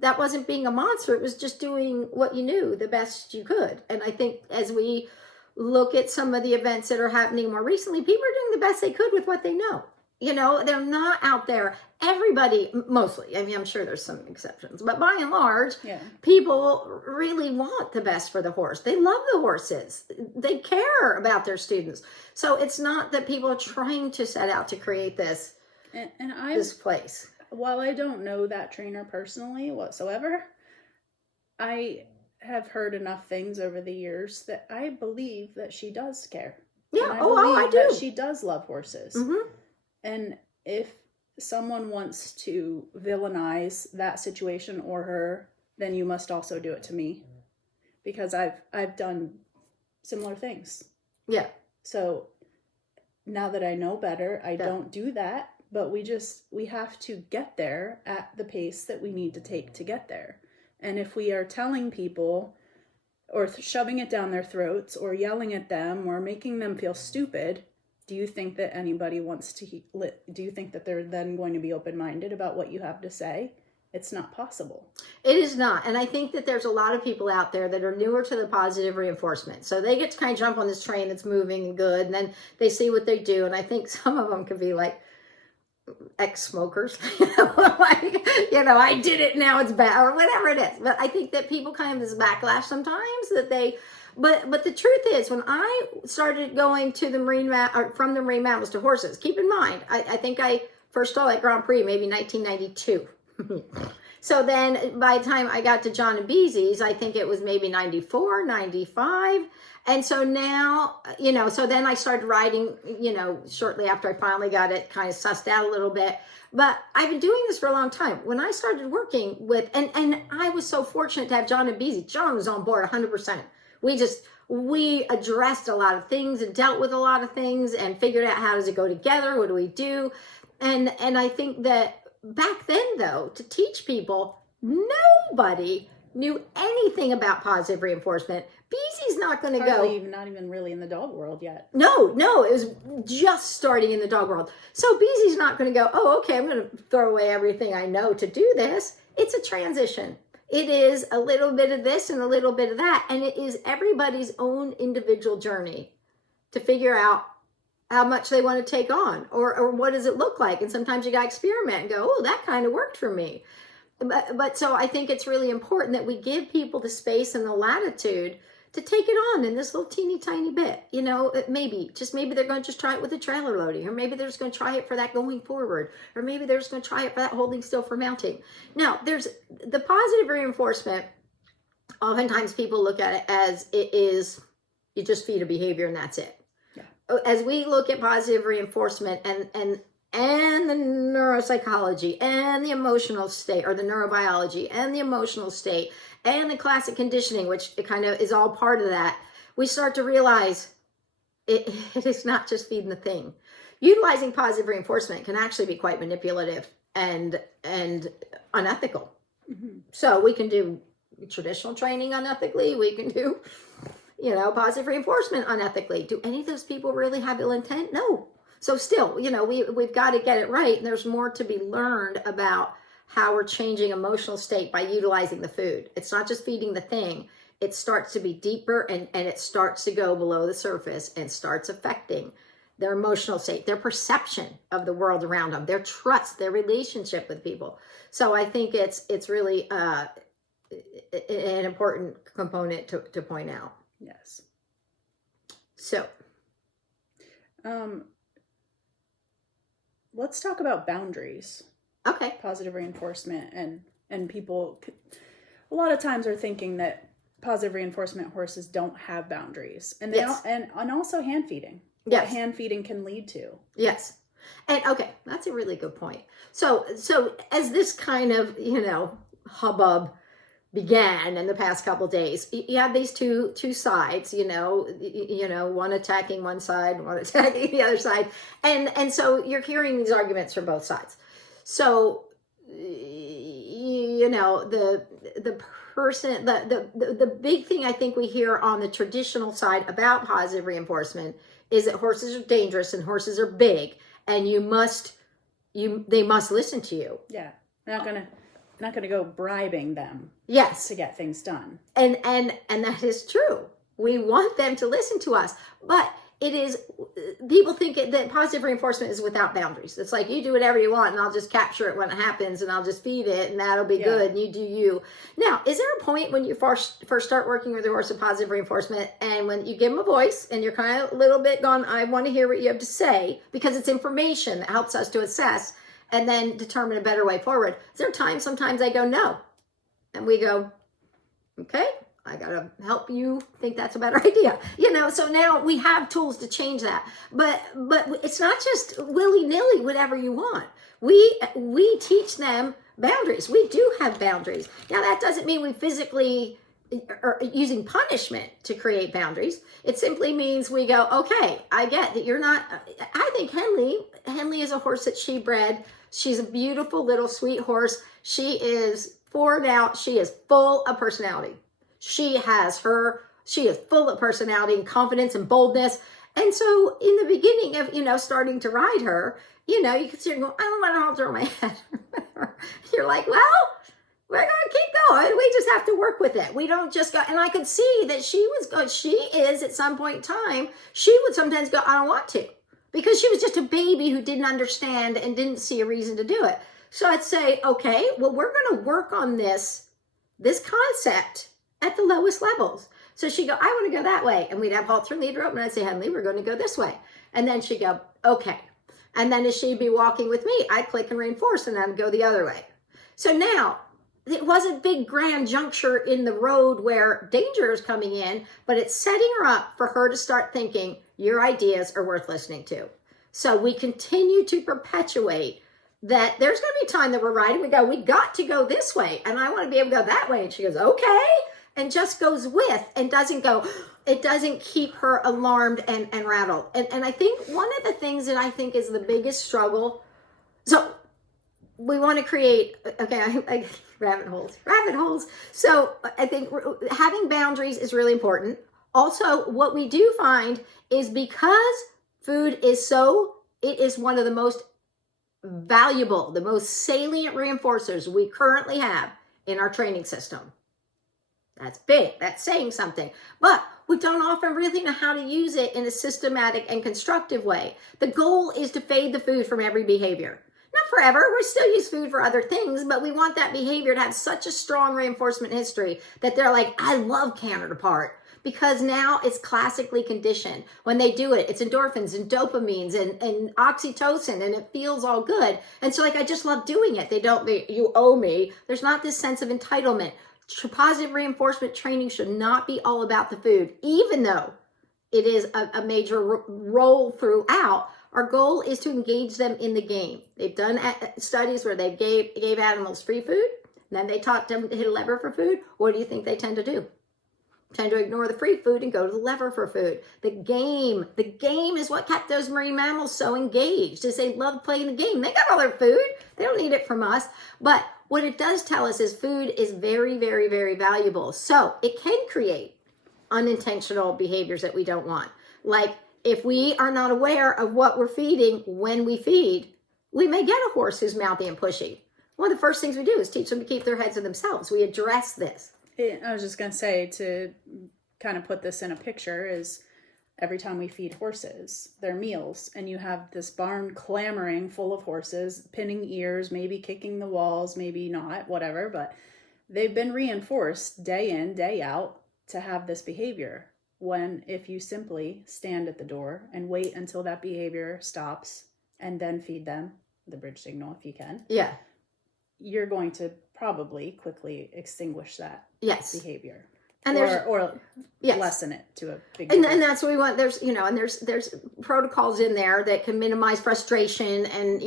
that wasn't being a monster. It was just doing what you knew the best you could. And I think as we look at some of the events that are happening more recently, people are doing the best they could with what they know. They're not out there. Everybody, mostly, I'm sure there's some exceptions, but by and large, people really want the best for the horse. They love the horses. They care about their students. So it's not that people are trying to set out to create this place. While I don't know that trainer personally whatsoever, I have heard enough things over the years that I believe that she does care. Yeah, I do. That she does love horses. Mm-hmm. And if someone wants to villainize that situation or her, then you must also do it to me, because I've done similar things. Yeah. So now that I know better, I don't do that, but we have to get there at the pace that we need to take to get there. And if we are telling people or shoving it down their throats or yelling at them or making them feel stupid, do you think that anybody wants to, do you think that they're then going to be open-minded about what you have to say? It's not possible. It is not. And I think that there's a lot of people out there that are newer to the positive reinforcement. So they get to kind of jump on this train that's moving and good, and then they see what they do. And I think some of them could be like ex-smokers, I did it, now it's bad, or whatever it is. But I think that people kind of this backlash sometimes that they... But the truth is, when I started going to the from the marine mammals to horses, keep in mind, I think I first saw at Grand Prix, maybe 1992. So then by the time I got to John and Beezy's, I think it was maybe 94, 95. And so now, so then I started riding, shortly after I finally got it kind of sussed out a little bit. But I've been doing this for a long time. When I started working with, and I was so fortunate to have John and Beezy. John was on board 100%. We addressed a lot of things and dealt with a lot of things and figured out how does it go together? What do we do? And I think that back then, though, to teach people, nobody knew anything about positive reinforcement. Beezy's not going to go. Not even really in the dog world yet. No, it was just starting in the dog world. So Beezy's not going to go, oh, okay, I'm going to throw away everything I know to do this. It's a transition. It is a little bit of this and a little bit of that. And it is everybody's own individual journey to figure out how much they want to take on or what does it look like. And sometimes you got to experiment and go, oh, that kind of worked for me. But so I think it's really important that we give people the space and the latitude to take it on in this little teeny tiny bit. Maybe they're going to just try it with the trailer loading, or maybe they're just going to try it for that going forward, or maybe they're just going to try it for that holding still for mounting. Now, there's the positive reinforcement. Oftentimes people look at it as it is, you just feed a behavior and that's it. Yeah. As we look at positive reinforcement and the neuropsychology and the emotional state, or the neurobiology and the emotional state and the classic conditioning, which it kind of is all part of that, we start to realize it is not just feeding the thing. Utilizing positive reinforcement can actually be quite manipulative and unethical. Mm-hmm. So we can do traditional training unethically. We can do, positive reinforcement unethically. Do any of those people really have ill intent? No. So still, we've got to get it right. And there's more to be learned about how we're changing emotional state by utilizing the food. It's not just feeding the thing. It starts to be deeper and it starts to go below the surface and starts affecting their emotional state, their perception of the world around them, their trust, their relationship with people. So I think it's really an important component to point out. Yes. So, let's talk about boundaries. Okay. Positive reinforcement, and people a lot of times are thinking that positive reinforcement horses don't have boundaries, and they Yes. and also hand feeding. Yes. What hand feeding can lead to. Yes. And okay, that's a really good point. So as this kind of, hubbub began in the past couple of days, you have these two sides, one attacking one side, one attacking the other side. And so you're hearing these arguments from both sides. So, the person, the big thing I think we hear on the traditional side about positive reinforcement is that horses are dangerous and horses are big, and they must listen to you. Yeah. Not gonna go bribing them. Yes. To get things done. And that is true. We want them to listen to us, but it is, people think that positive reinforcement is without boundaries. It's like, you do whatever you want and I'll just capture it when it happens and I'll just feed it and that'll be good and you do you. Now, is there a point when you first start working with a horse with positive reinforcement and when you give them a voice and you're kind of a little bit gone, I want to hear what you have to say, because it's information that helps us to assess and then determine a better way forward? Is there times sometimes I go, no, and we go, okay, I got to help you think that's a better idea. So now we have tools to change that. But it's not just willy-nilly whatever you want. We teach them boundaries. We do have boundaries. Now, that doesn't mean we physically are using punishment to create boundaries. It simply means we go, okay, I get that you're not, I think Henley is a horse that she bred. She's a beautiful little sweet horse. She is 4 now. She is full of personality. She is full of personality and confidence and boldness. And so in the beginning of, starting to ride her, you could sit and go, I don't want to hold her on my head. You're like, well, we're going to keep going. We just have to work with it. We don't just go. And I could see that she is at some point in time, she would sometimes go, I don't want to, because she was just a baby who didn't understand and didn't see a reason to do it. So I'd say, okay, well, we're going to work on this concept at the lowest levels. So she'd go, I want to go that way. And we'd have halter and lead her up. And I'd say, Henley, we're going to go this way. And then she'd go, okay. And then as she'd be walking with me, I'd click and reinforce and I'd go the other way. So now it wasn't a big grand juncture in the road where danger is coming in, but it's setting her up for her to start thinking your ideas are worth listening to. So we continue to perpetuate that there's going to be a time that we're riding. We go, we got to go this way. And I want to be able to go that way. And she goes, okay. And just goes with and doesn't go, it doesn't keep her alarmed and rattled. And I think one of the things that I think is the biggest struggle, so we want to create, okay, rabbit holes. So I think having boundaries is really important. Also, what we do find is because food is it is one of the most valuable, the most salient reinforcers we currently have in our training system. That's big. That's saying something. But we don't often really know how to use it in a systematic and constructive way. The goal is to fade the food from every behavior. Not forever. We still use food for other things, but we want that behavior to have such a strong reinforcement history that they're like, I love canter apart. Because now it's classically conditioned. When they do it, it's endorphins and dopamines and oxytocin, and it feels all good. And so I just love doing it. You owe me. There's not this sense of entitlement. Positive reinforcement training should not be all about the food, even though it is a major role throughout. Our goal is to engage them in the game. They've done studies where they gave animals free food, and then they taught them to hit a lever for food. What do you think they tend to do? Tend to ignore the free food and go to the lever for food. The game is what kept those marine mammals so engaged, is they love playing the game. They got all their food. They don't need it from us. But what it does tell us is food is very, very, very valuable. So it can create unintentional behaviors that we don't want. Like if we are not aware of what we're feeding when we feed, we may get a horse who's mouthy and pushy. One of the first things we do is teach them to keep their heads to themselves. We address this. I was just going to say, to kind of put this in a picture, is every time we feed horses their meals, and you have this barn clamoring full of horses, pinning ears, maybe kicking the walls, maybe not, whatever, but they've been reinforced day in, day out to have this behavior. When if you simply stand at the door and wait until that behavior stops and then feed them the bridge signal if you can. Yeah. You're going to probably quickly extinguish that behavior. And or lessen it to a big and that's what we want. There's there's protocols in there that can minimize frustration and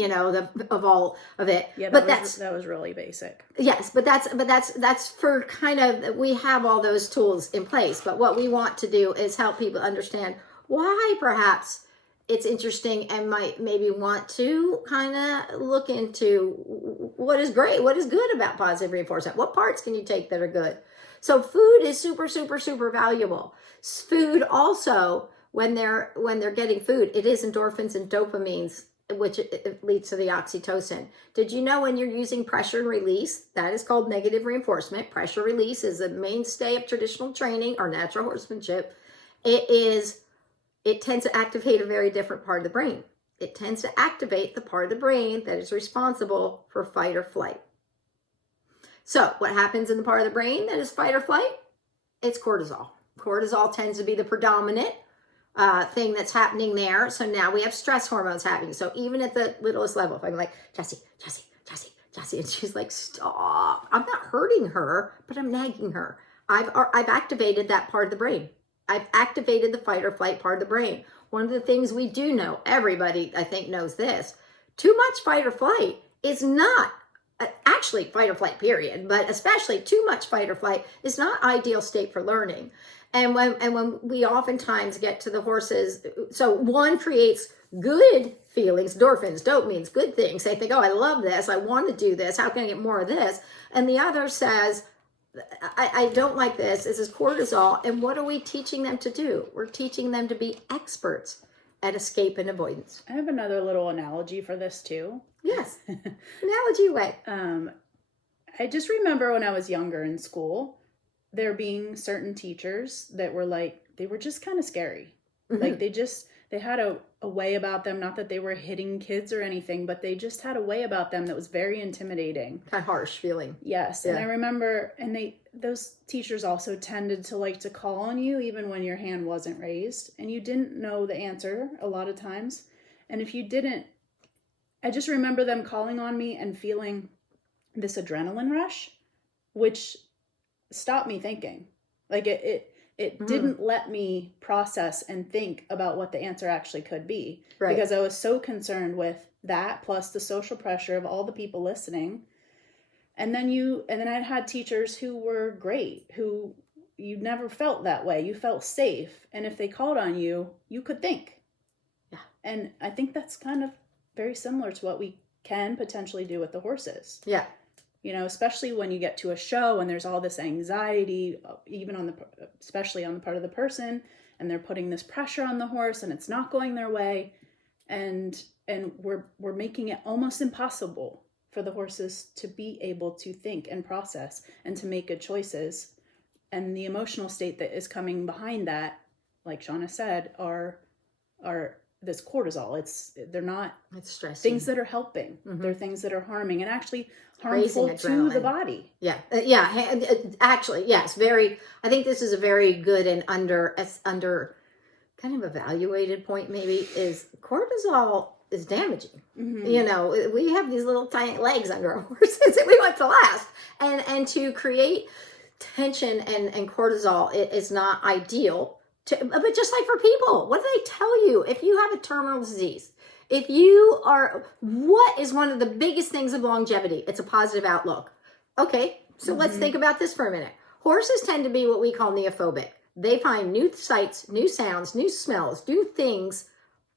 of all of it. Yeah, but that was really basic. Yes, but that's for kind of, we have all those tools in place. But what we want to do is help people understand why perhaps it's interesting and might maybe want to kind of look into what is great, what is good about positive reinforcement. What parts can you take that are good? So food is super, super, super valuable. Food also, when they're getting food, it is endorphins and dopamines, which it leads to the oxytocin. Did you know when you're using pressure and release, that is called negative reinforcement. Pressure release is a mainstay of traditional training or natural horsemanship. It tends to activate a very different part of the brain. It tends to activate the part of the brain that is responsible for fight or flight. So what happens in the part of the brain that is fight or flight? It's cortisol. Cortisol tends to be the predominant thing that's happening there. So now we have stress hormones happening. So even at the littlest level, if I'm like, Jessie, and she's like, stop. I'm not hurting her, but I'm nagging her. I've activated that part of the brain. I've activated the fight or flight part of the brain. One of the things we do know, everybody I think knows this, too much fight or flight is not, actually fight or flight period, but especially too much fight or flight is not ideal state for learning. And when we oftentimes get to the horses, so one creates good feelings, endorphins, dopamines, good things. They think, oh, I love this. I want to do this. How can I get more of this? And the other says, I don't like this. This is cortisol. And what are we teaching them to do? We're teaching them to be experts at escape and avoidance. I have another little analogy for this too. Yes. Analogy way. I just remember when I was younger in school, there being certain teachers that were like, they were just kind of scary. Mm-hmm. Like they had a way about them, not that they were hitting kids or anything, but they just had a way about them that was very intimidating. Kind of harsh feeling. Yes. Yeah. And I remember, and those teachers also tended to like to call on you even when your hand wasn't raised and you didn't know the answer a lot of times. And if you didn't, I just remember them calling on me and feeling this adrenaline rush, which stopped me thinking. Like it didn't let me process and think about what the answer actually could be. Right. Because I was so concerned with that, plus the social pressure of all the people listening. And then I had teachers who were great, who you never felt that way. You felt safe. And if they called on you, you could think. Yeah. And I think that's kind of very similar to what we can potentially do with the horses. Yeah. You know, especially when you get to a show and there's all this anxiety, even especially on the part of the person, and they're putting this pressure on the horse and it's not going their way. And we're making it almost impossible for the horses to be able to think and process and to make good choices. And the emotional state that is coming behind that, like Shawna said, are this cortisol. They're not stressing. Things that are helping. Mm-hmm. They're things that are harming and actually harmful to the body. Yeah. Actually, yes. I think this is a very good and under kind of evaluated point maybe is cortisol is damaging. Mm-hmm. You know, we have these little tiny legs under our horses that we want to last. And to create tension and cortisol, it is not ideal. But just like for people, what do they tell you? If you have a terminal disease, what is one of the biggest things of longevity? It's a positive outlook. Okay, so let's think about this for a minute. Horses tend to be what we call neophobic. They find new sights, new sounds, new smells, new things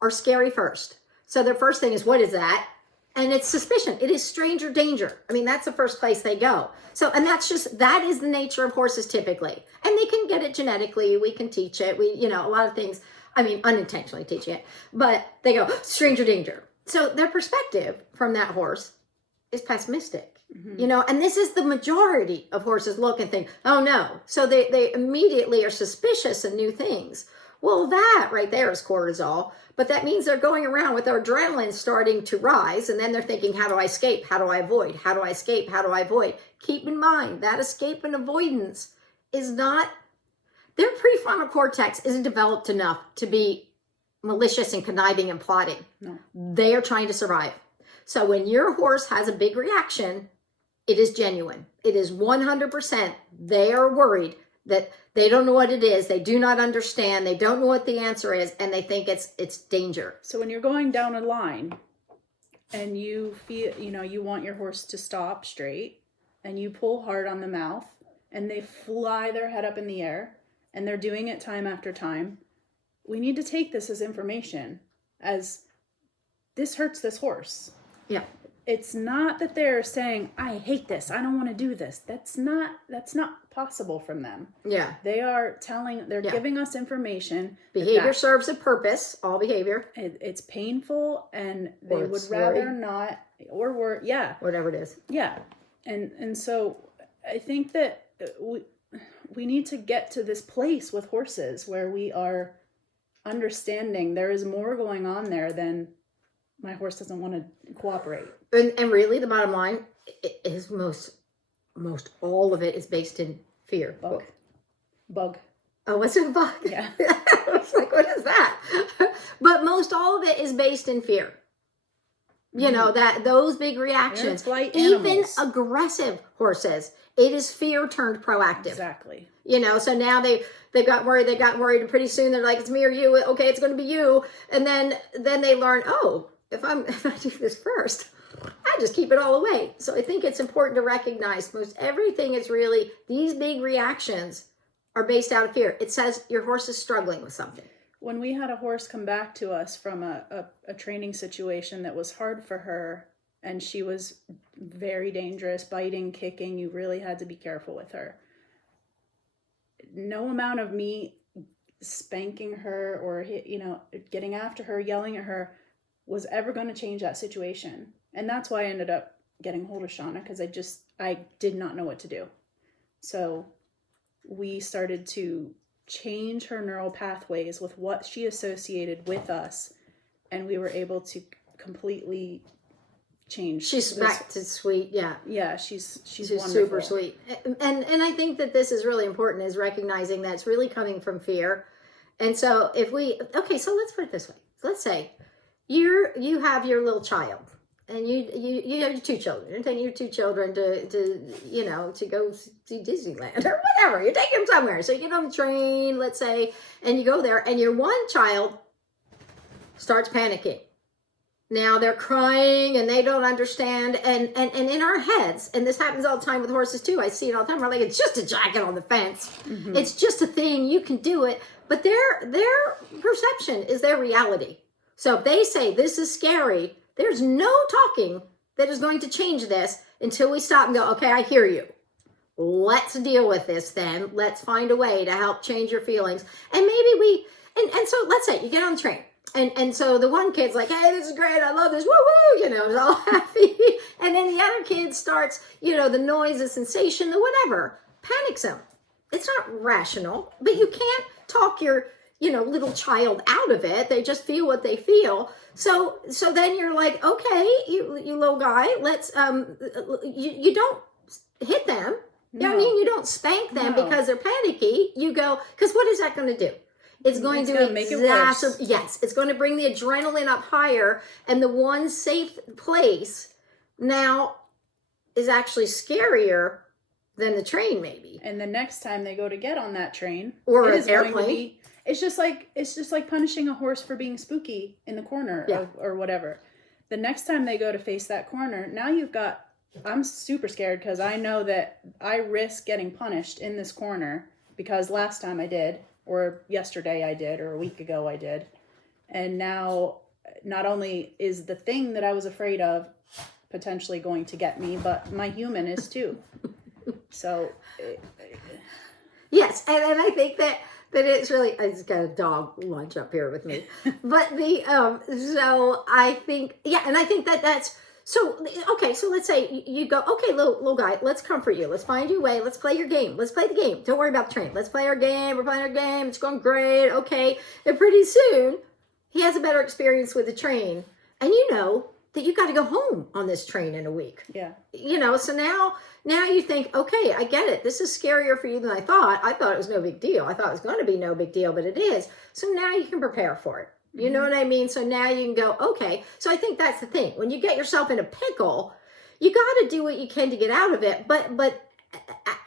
are scary first. So their first thing is, what is that? And it's suspicion. It is stranger danger. I mean, that's the first place they go. So, and that is the nature of horses typically. And they can get it genetically. We can teach it. A lot of things, unintentionally teaching it, but they go, stranger danger. So their perspective from that horse is pessimistic, and this is the majority of horses look and think, oh no. So they immediately are suspicious of new things. Well, that right there is cortisol, but that means they're going around with their adrenaline starting to rise, and then they're thinking, how do I escape? How do I avoid? How do I escape? How do I avoid? Keep in mind that escape and avoidance is not, their prefrontal cortex isn't developed enough to be malicious and conniving and plotting. No. They are trying to survive. So when your horse has a big reaction, it is genuine. It is 100%. They are worried that they don't know what it is. They do not understand. They don't know what the answer is, and they think it's danger. So when you're going down a line and you feel, you want your horse to stop straight, and you pull hard on the mouth and they fly their head up in the air and they're doing it time after time, we need to take this as information, as this hurts this horse. Yeah. It's not that they're saying, I hate this, I don't want to do this. That's not possible from them. Yeah. They are giving us information. Behavior serves a purpose, all behavior. It's painful, and they would rather not, or whatever it is. Yeah. And so I think that we need to get to this place with horses where we are understanding there is more going on there than my horse doesn't want to cooperate. And really, the bottom line is most all of it is based in fear. Bug. Oh, what's a bug? Yeah. I was like, what is that? But most all of it is based in fear. You know, that those big reactions, even aggressive horses, it is fear turned proactive. Exactly. So now they got worried, and pretty soon they're like, it's me or you. Okay, it's going to be you. And then they learn, oh, if I do this first, I just keep it all away. So I think it's important to recognize most everything is really, these big reactions are based out of fear. It says your horse is struggling with something. When we had a horse come back to us from a training situation that was hard for her, and she was very dangerous, biting, kicking, you really had to be careful with her. No amount of me spanking her or getting after her, yelling at her was ever going to change that situation. And that's why I ended up getting hold of Shawna, because I did not know what to do. So we started to change her neural pathways with what she associated with us, and we were able to completely change. She's back to sweet. Yeah, she's wonderful. Super sweet. And I think that this is really important, is recognizing that it's really coming from fear. And so so let's put it this way. Let's say you have your little child, and you have your two children. You're taking your two children to go see Disneyland or whatever. You're taking them somewhere. So you get on the train, let's say, and you go there, and your one child starts panicking. Now they're crying and they don't understand. And in our heads, and this happens all the time with horses too, I see it all the time, we're like, it's just a jacket on the fence. Mm-hmm. It's just a thing, you can do it. But their perception is their reality. So if they say this is scary, there's no talking that is going to change this until we stop and go, okay, I hear you. Let's deal with this then. Let's find a way to help change your feelings. And maybe and so let's say you get on the train. And so the one kid's like, hey, this is great. I love this. Woo woo. Is all happy. And then the other kid starts, the noise, the sensation, the whatever, panics him. It's not rational, but you can't talk your, little child out of it. They just feel what they feel. So then you're like, okay, you little guy, let's, you don't hit them. No. You don't spank them because they're panicky. You go, because what is that going to do? It's going to make it worse. Yes, it's going to bring the adrenaline up higher, and the one safe place now is actually scarier than the train, maybe. And the next time they go to get on that train or an airplane, it's just like punishing a horse for being spooky in the corner or whatever. The next time they go to face that corner, now I'm super scared because I know that I risk getting punished in this corner because last time I did. Or yesterday I did, or a week ago I did. And now, not only is the thing that I was afraid of potentially going to get me, but my human is too. So. Yes, and I think that it's really, I just got a dog lunch up here with me. But so I think, and I think that's So, okay, so let's say you go, okay, little guy, let's comfort you. Let's find you a way. Let's play your game. Let's play the game. Don't worry about the train. Let's play our game. We're playing our game. It's going great. Okay. And pretty soon, he has a better experience with the train. And you know that you got to go home on this train in a week. Yeah. You know, so now you think, okay, I get it. This is scarier for you than I thought. I thought it was no big deal. I thought it was going to be no big deal, but it is. So now you can prepare for it. You know what I mean? So now you can go, okay. So I think that's the thing. When you get yourself in a pickle, you got to do what you can to get out of it. But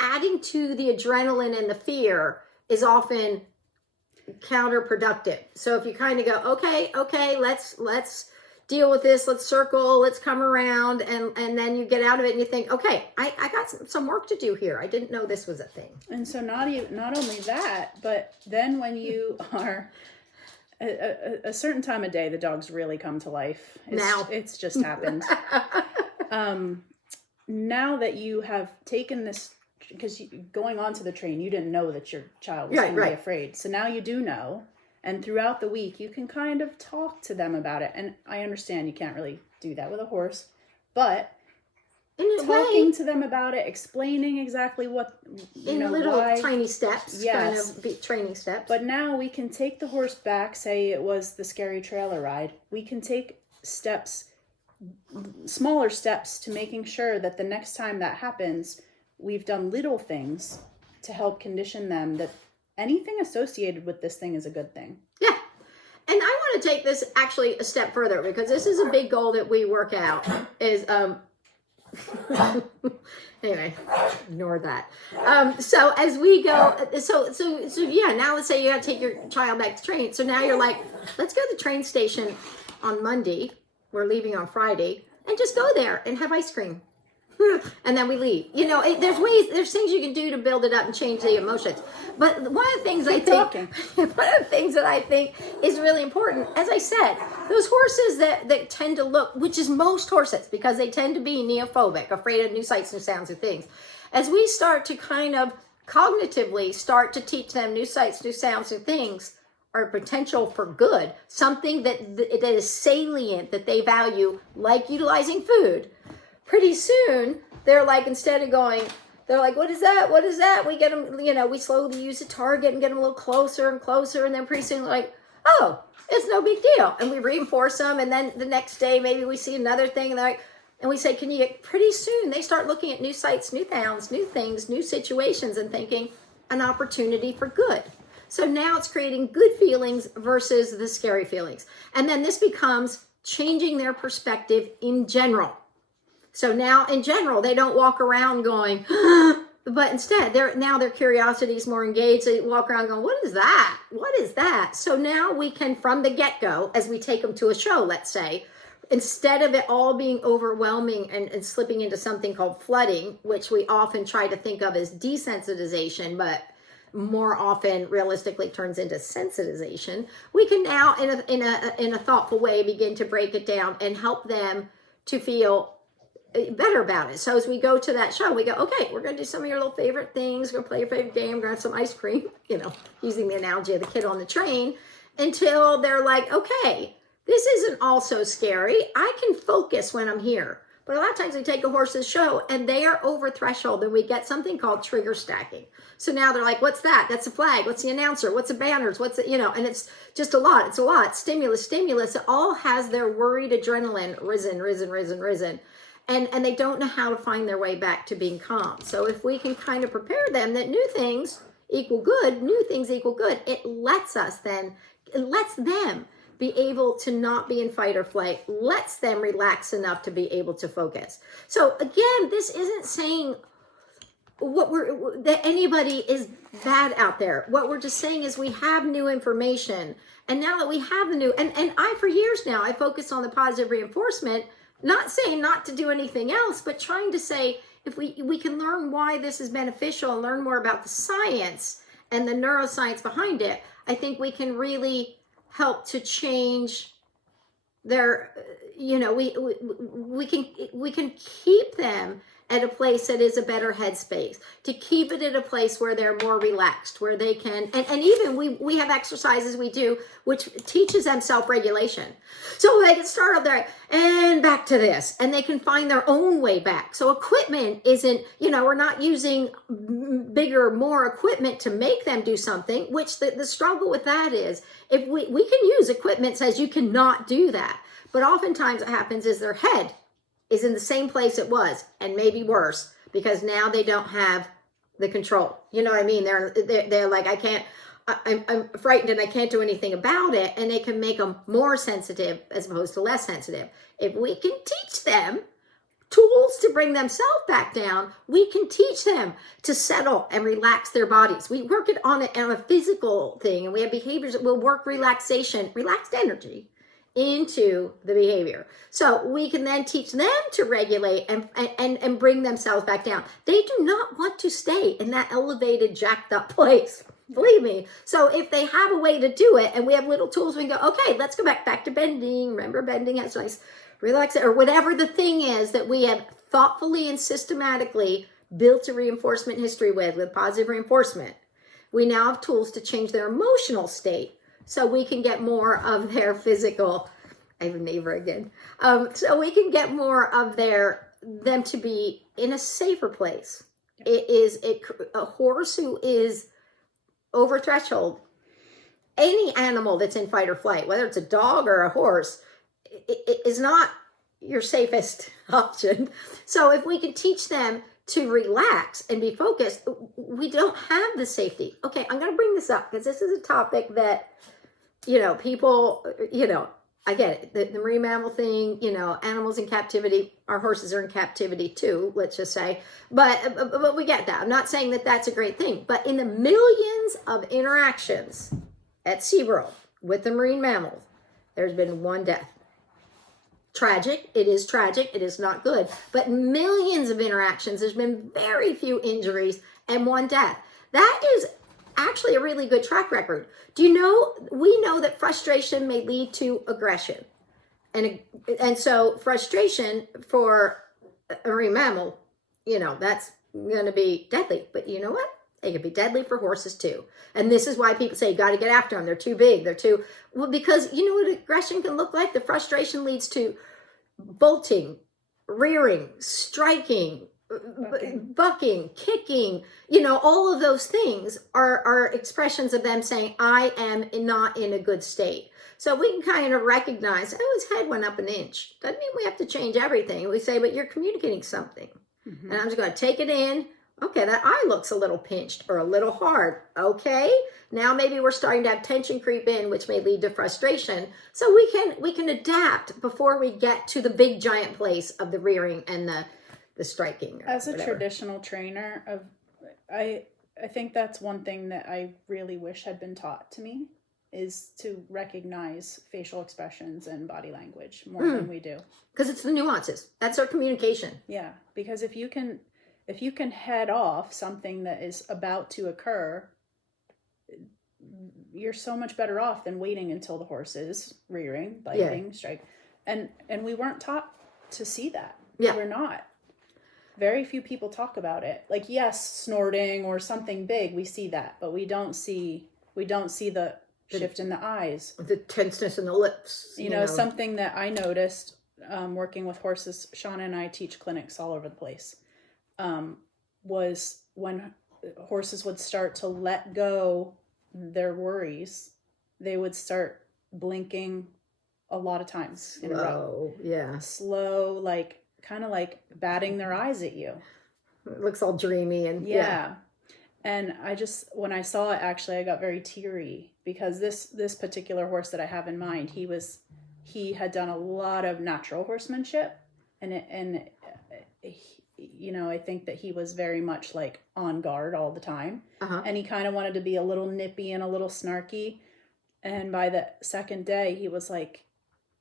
adding to the adrenaline and the fear is often counterproductive. So if you kind of go, okay, let's deal with this. Let's circle. Let's come around. And then you get out of it and you think, okay, I got some work to do here. I didn't know this was a thing. And so not only that, but then when you are... A certain time of day, the dogs really come to life. It's just happened. Now that you have taken this, because going onto the train, you didn't know that your child was going to be afraid. So now you do know. And throughout the week, you can kind of talk to them about it. And I understand you can't really do that with a horse, but talking to them about it, explaining exactly what, little tiny steps, yes. kind of training steps. But now we can take the horse back, say it was the scary trailer ride. We can take smaller steps to making sure that the next time that happens, we've done little things to help condition them that anything associated with this thing is a good thing. Yeah. And I want to take this actually a step further, because this is a big goal that we work out is, anyway, ignore that. So as we go, so yeah, now let's say you got to take your child back to train. So now you're like, let's go to the train station on Monday. We're leaving on Friday, and just go there and have ice cream. And then we leave. You know, there's things you can do to build it up and change the emotions. But one of the things one of the things that I think is really important, as I said, those horses that tend to look, which is most horses, because they tend to be neophobic, afraid of new sights, new sounds, and things. As we start to kind of cognitively start to teach them new sights, new sounds, and things are potential for good, something that is salient, that they value, like utilizing food. Pretty soon, they're like, instead of going, they're like, what is that? What is that? We get them, we slowly use a target and get them a little closer and closer. And then pretty soon they're like, oh, it's no big deal. And we reinforce them. And then the next day, maybe we see another thing. And they're like, and we say, can you get, pretty soon they start looking at new sights, new sounds, new things, new situations, and thinking an opportunity for good. So now it's creating good feelings versus the scary feelings. And then this becomes changing their perspective in general. So now, in general, they don't walk around going, but instead, their curiosity is more engaged. They walk around going, what is that? What is that? So now we can, from the get-go, as we take them to a show, let's say, instead of it all being overwhelming and slipping into something called flooding, which we often try to think of as desensitization, but more often realistically turns into sensitization, we can now, in a thoughtful way, begin to break it down and help them to feel better about it. So as we go to that show, we go, okay, we're going to do some of your little favorite things. We're going to play your favorite game. We're going to have some ice cream, using the analogy of the kid on the train, until they're like, okay, this isn't all so scary. I can focus when I'm here. But a lot of times we take a horse's show and they are over threshold, and we get something called trigger stacking. So now they're like, what's that? That's a flag. What's the announcer? What's the banners? What's it, and it's just a lot. It's a lot. Stimulus. It all has their worried adrenaline risen. And they don't know how to find their way back to being calm. So if we can kind of prepare them that new things equal good, it lets them be able to not be in fight or flight, lets them relax enough to be able to focus. So again, this isn't saying that anybody is bad out there. What we're just saying is we have new information. And now that we have the new, and for years now, I focus on the positive reinforcement, not saying not to do anything else, but trying to say, if we can learn why this is beneficial and learn more about the science and the neuroscience behind it, I think we can really help to change their, we can keep them at a place that is a better headspace, to keep it at a place where they're more relaxed, where they can, and even we have exercises we do, which teaches them self-regulation. So they can start up there and back to this, and they can find their own way back. So equipment isn't, we're not using bigger, more equipment to make them do something, which the struggle with that is, if we can use equipment that says you cannot do that. But oftentimes what happens is their head is in the same place it was, and maybe worse, because now they don't have the control. You know what I mean? They're like, I'm frightened and I can't do anything about it. And they can make them more sensitive as opposed to less sensitive. If we can teach them tools to bring themselves back down, we can teach them to settle and relax their bodies. We work it on a physical thing, and we have behaviors that will work relaxation, relaxed energy into the behavior. So we can then teach them to regulate and bring themselves back down. They do not want to stay in that elevated, jacked up place. Believe me. So if they have a way to do it, and we have little tools, we can go, okay, let's go back to bending. Remember, bending has nice relax, or whatever the thing is that we have thoughtfully and systematically built a reinforcement history with positive reinforcement. We now have tools to change their emotional state, so we can get more of their physical, I have a neighbor again, so we can get more of them to be in a safer place. A horse who is over threshold, any animal that's in fight or flight, whether it's a dog or a horse, it is not your safest option. So if we can teach them to relax and be focused, we don't have the safety. Okay, I'm going to bring this up because this is a topic that, people, I get it. The marine mammal thing, animals in captivity, our horses are in captivity too, let's just say. But we get that. I'm not saying that that's a great thing. But in the millions of interactions at SeaWorld with the marine mammals, there's been one death. Tragic. It is tragic. It is not good. But millions of interactions, there's been very few injuries and one death. That is actually a really good track record. We know that frustration may lead to aggression. And so frustration for a marine mammal, that's going to be deadly. But you know what? It could be deadly for horses too. And this is why people say, you got to get after them. They're too big. Because you know what aggression can look like? The frustration leads to bolting, rearing, striking, bucking, kicking, all of those things are expressions of them saying, I am not in a good state. So we can kind of recognize, his head went up an inch. Doesn't mean we have to change everything. We say, but you're communicating something. Mm-hmm. And I'm just going to take it in. Okay, that eye looks a little pinched or a little hard. Okay, now maybe we're starting to have tension creep in, which may lead to frustration. So we can adapt before we get to the big giant place of the rearing and the striking. As a traditional trainer, I think that's one thing that I really wish had been taught to me, is to recognize facial expressions and body language more than we do. Because it's the nuances. That's our communication. Yeah, because if you can head off something that is about to occur, you're so much better off than waiting until the horse is rearing, biting, strike. And we weren't taught to see that. Yeah. We're not. Very few people talk about it. Like, yes, snorting or something big, we see that, but we don't see the shift in the eyes, the tenseness in the lips. Something that I noticed working with horses. Shawna and I teach clinics all over the place. Was when horses would start to let go their worries, they would start blinking a lot of times in a row. Yeah. Slow, kind of like batting their eyes at you. It looks all dreamy and yeah. And when I saw it, actually, I got very teary, because this particular horse that I have in mind, he had done a lot of natural horsemanship, and I think that he was very much on guard all the time. Uh-huh. And he kind of wanted to be a little nippy and a little snarky. And by the second day, he was like,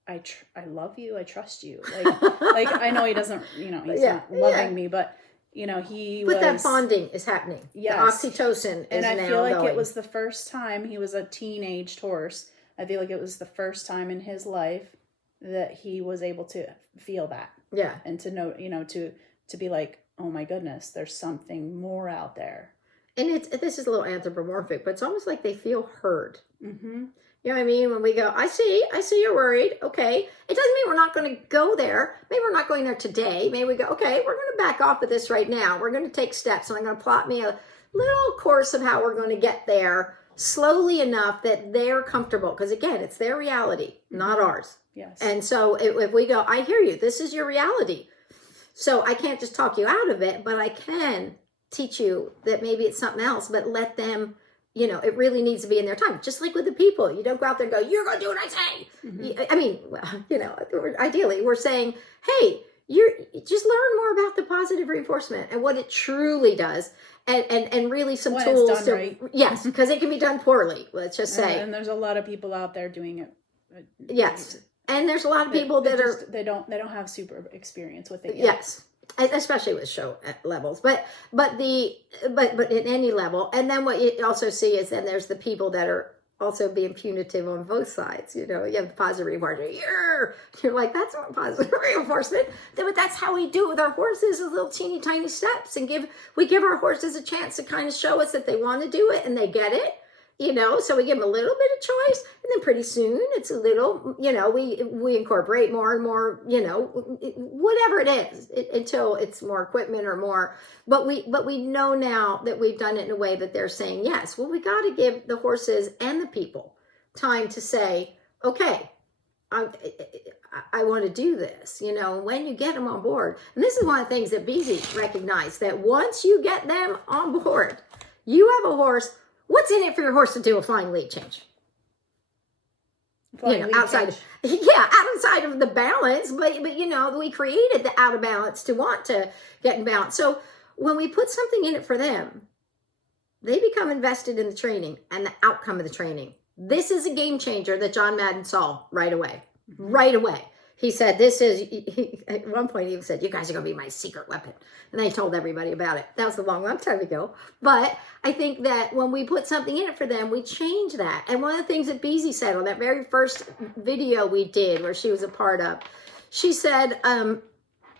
I love you. I trust you. I know he doesn't, he's not loving me, but But that bonding is happening. Yes. The oxytocin is and I now feel like going. It was the first time he was a teenaged horse. I feel like it was the first time in his life that he was able to feel that. Yeah. And to know, to be like, oh my goodness, there's something more out there. And this is a little anthropomorphic, but it's almost like they feel heard. Mm-hmm. You know what I mean? When we go, I see you're worried. Okay. It doesn't mean we're not going to go there. Maybe we're not going there today. Maybe we go, okay, we're going to back off of this right now. We're going to take steps, and I'm going to plot me a little course of how we're going to get there slowly enough that they're comfortable. Because again, it's their reality, not ours. Yes. And so if we go, I hear you, this is your reality. So I can't just talk you out of it, but I can teach you that maybe it's something else, but let them, you know, it really needs to be in their time. Just like with the people, you don't go out there and go, you're going to do what I say. Mm-hmm. I mean, well, you know, ideally we're saying, hey, you're just learn more about the positive reinforcement and what it truly does. And really some when tools it's done to, right. Yes, because it can be done poorly. Let's just say. And there's a lot of people out there doing it. Yes. And there's a lot of people they don't have super experience with it yet. Yes. Especially with show levels, but in any level. And then what you also see is then there's the people that are also being punitive on both sides. You know, you have the positive reinforcement. You're like, that's not positive reinforcement. But that's how we do it with our horses, with little teeny tiny steps, and we give our horses a chance to kind of show us that they want to do it and they get it. You know, so we give them a little bit of choice, and then pretty soon it's a little, you know, we incorporate more and more, you know, whatever it is, until it's more equipment or more. But we know now that we've done it in a way that they're saying yes. Well, we got to give the horses and the people time to say, okay, I want to do this, you know. When you get them on board, and this is one of the things that BZ recognized, that once you get them on board, you have a horse. What's in it for your horse to do a flying lead change? Outside of the balance, but you know, we created the out of balance to want to get in balance. So when we put something in it for them, they become invested in the training and the outcome of the training. This is a game changer that John Madden saw right away. Mm-hmm. Right away. He said, at one point he even said, you guys are going to be my secret weapon. And I told everybody about it. That was a long time ago. But I think that when we put something in it for them, we change that. And one of the things that Beezy said on that very first video we did, where she was a part of, she said,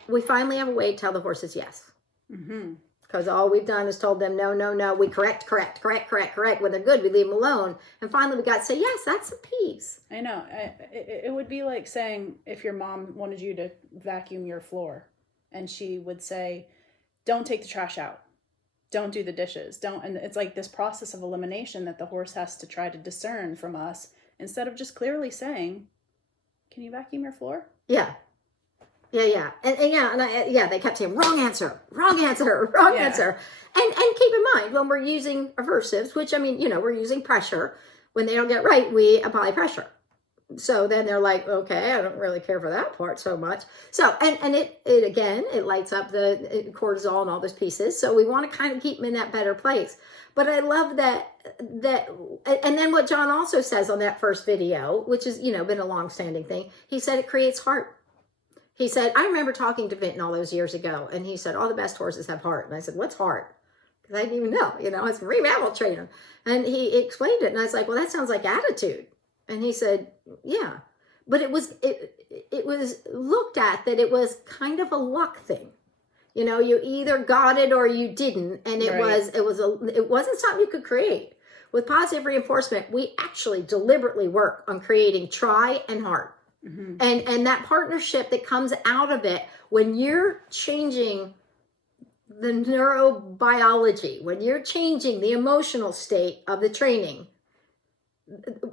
we finally have a way to tell the horses yes. Mm-hmm. Because all we've done is told them, no. We correct. When they're good, we leave them alone. And finally we got to say, yes, that's a piece. I know. It would be like saying if your mom wanted you to vacuum your floor and she would say, don't take the trash out. Don't do the dishes. And it's like this process of elimination that the horse has to try to discern from us instead of just clearly saying, can you vacuum your floor? Yeah. Yeah. And they kept saying, wrong answer. And keep in mind, when we're using aversives, which, I mean, you know, we're using pressure. When they don't get right, we apply pressure. So then they're like, okay, I don't really care for that part so much. So, and it lights up the cortisol and all those pieces. So we want to kind of keep them in that better place. But I love that, and then what John also says on that first video, which has, you know, been a long-standing thing, he said it creates heart. He said, I remember talking to Vinton all those years ago, and he said, all the best horses have heart. And I said, what's heart? Because I didn't even know, you know, I was a mammal trainer. And he explained it, and I was like, well, that sounds like attitude. And he said, yeah. But it was looked at that it was kind of a luck thing. You know, you either got it or you didn't, and it wasn't something you could create. With positive reinforcement, we actually deliberately work on creating try and heart. Mm-hmm. And that partnership that comes out of it, when you're changing the neurobiology, when you're changing the emotional state of the training,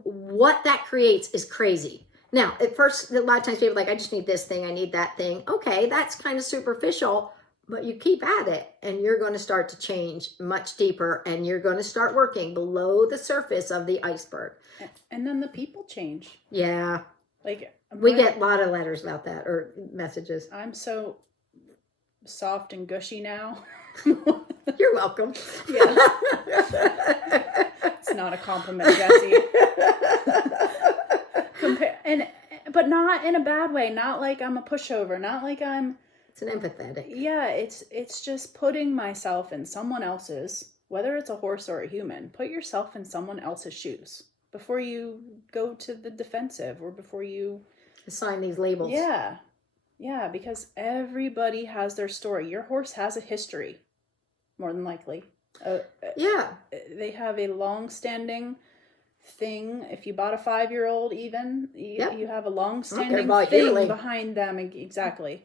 what that creates is crazy. Now, at first, a lot of times people are like, I just need this thing, I need that thing. Okay, that's kind of superficial, but you keep at it and you're going to start to change much deeper, and you're going to start working below the surface of the iceberg. And then the people change. Yeah. Like we get a lot of letters about that, or messages. I'm so soft and gushy now. You're welcome. Yeah. It's not a compliment, Jessie. But not in a bad way. Not like I'm a pushover. Not like I'm. It's an empathetic. Yeah, it's just putting myself in someone else's, whether it's a horse or a human. Put yourself in someone else's shoes before you go to the defensive or before you assign these labels. Yeah. Yeah, because everybody has their story. Your horse has a history, more than likely. Yeah. They have a long-standing thing. If you bought a 5-year-old, even you have a long-standing thing behind them. Exactly.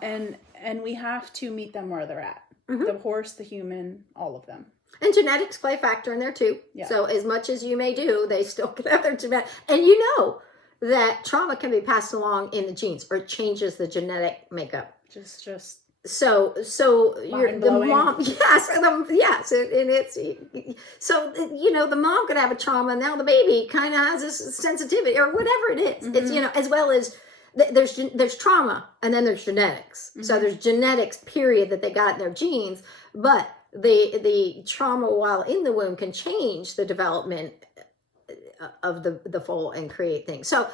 And we have to meet them where they're at. The horse, the human, all of them. And genetics play a factor in there too. Yeah. So as much as you may do, they still can have their genetic. And you know that trauma can be passed along in the genes, or it changes the genetic makeup. Just so you're the mom. Yes, and it's so the mom could have a trauma. Now the baby kind of has this sensitivity or whatever it is. It's as well as there's trauma and then there's genetics. So there's genetics period that they got in their genes, but the trauma while in the womb can change the development of the foal and create things. So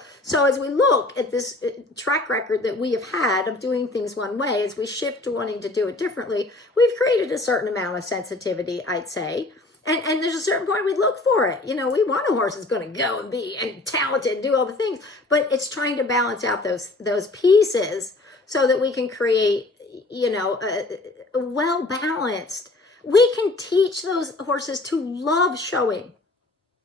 as we look at this track record that we have had of doing things one way, as we shift to wanting to do it differently, we've created a certain amount of sensitivity, I'd say. And there's a certain point we look for it. We want a horse that's going to go and be and talented and do all the things, but it's trying to balance out those pieces so that we can create, a well-balanced. We can teach those horses to love showing.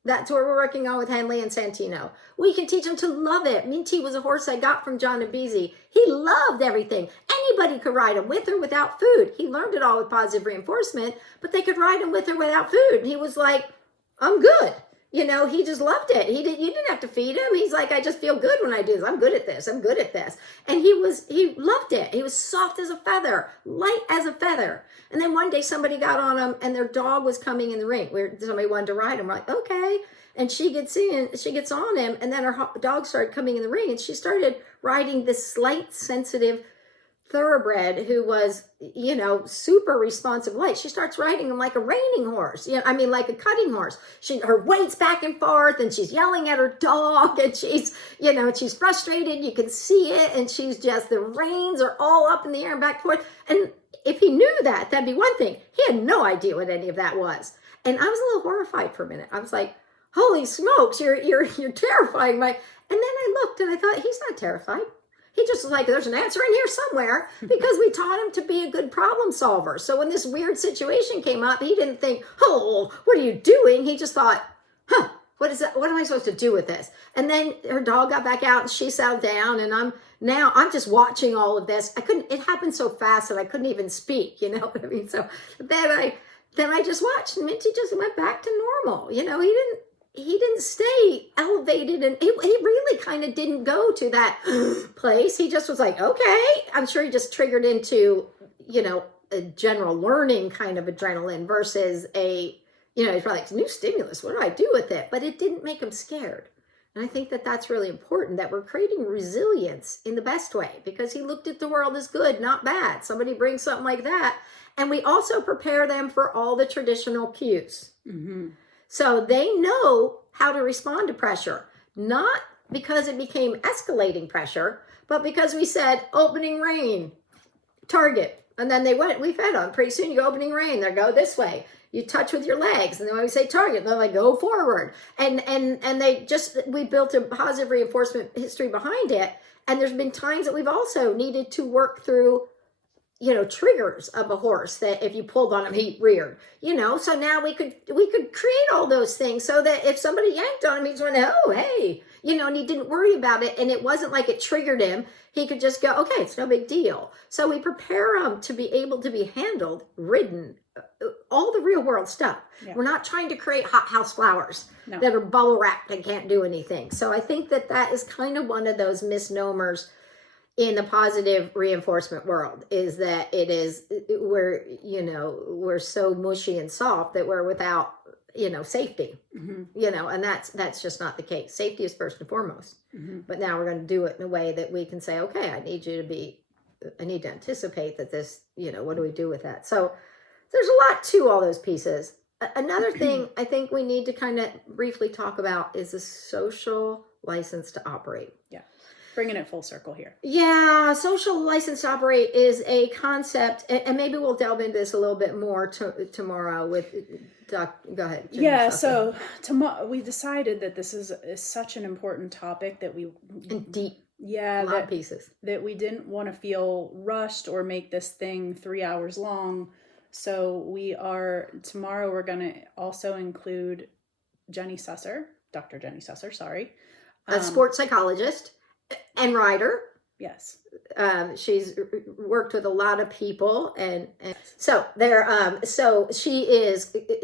That's what we're working on with Henley and Santino. We can teach them to love it. Minty was a horse I got from John and Beezy. He loved everything. Anybody could ride him with or without food. He learned it all with positive reinforcement, but they could ride him with or without food. And he was like, I'm good. He just loved it. You didn't have to feed him. He's like, I just feel good when I do this. I'm good at this. I'm good at this. And he loved it. He was soft as a feather, light as a feather. And then one day somebody got on him and their dog was coming in the ring where somebody wanted to ride him. We're like, okay. And she gets on him, and then her dog started coming in the ring, and she started riding this slight sensitive thoroughbred who was, super responsive light. She starts riding him like a reining horse, like a cutting horse. Her weight's back and forth, and she's yelling at her dog, and she's frustrated. You can see it, and she's just, the reins are all up in the air and back and forth. And if he knew that, that'd be one thing. He had no idea what any of that was. And I was a little horrified for a minute. I was like, holy smokes, you're terrifying my. And then I looked and I thought, he's not terrified. He just was like, there's an answer in here somewhere, because we taught him to be a good problem solver. So when this weird situation came up, he didn't think, oh, what are you doing? He just thought, what is that? What am I supposed to do with this? And then her dog got back out and she settled down, and I'm just watching all of this. It happened so fast that I couldn't even speak, you know what I mean? So then I just watched, and Minty just went back to normal. He didn't stay elevated, and he really kind of didn't go to that place. He just was like, okay. I'm sure he just triggered into, a general learning kind of adrenaline versus he's probably like, new stimulus. What do I do with it? But it didn't make him scared. And I think that that's really important, that we're creating resilience in the best way, because he looked at the world as good, not bad. Somebody brings something like that. And we also prepare them for all the traditional cues. Mm-hmm. So they know how to respond to pressure, not because it became escalating pressure, but because we said opening rein, target. And then we fed them. Pretty soon you go opening rein, they go this way. You touch with your legs, and then when we say target, they're like, go forward. And we built a positive reinforcement history behind it. And there's been times that we've also needed to work through triggers of a horse that if you pulled on him, he reared, so now we could create all those things so that if somebody yanked on him, he's going, oh, hey, and he didn't worry about it. And it wasn't like it triggered him. He could just go, okay, it's no big deal. So we prepare him to be able to be handled, ridden, all the real world stuff. Yeah. We're not trying to create hothouse flowers that are bubble wrapped and can't do anything. So I think that is kind of one of those misnomers in the positive reinforcement world, is that we're so mushy and soft that we're without, safety, and that's just not the case. Safety is first and foremost, but now we're going to do it in a way that we can say, okay, I need to anticipate that this, what do we do with that? So there's a lot to all those pieces. Another thing I think we need to kind of briefly talk about is the social license to operate. Yeah. Bringing it full circle here. Yeah, social license to operate is a concept, and maybe we'll delve into this a little bit more tomorrow with Doc. Go ahead. Yeah, so tomorrow we decided that this is such an important topic that we and deep. Yeah, a lot of pieces. That we didn't want to feel rushed or make this thing 3 hours long. So tomorrow we're going to also include Dr. Jenny Susser, sorry. A sports psychologist and writer. Yes. She's worked with a lot of people, and so she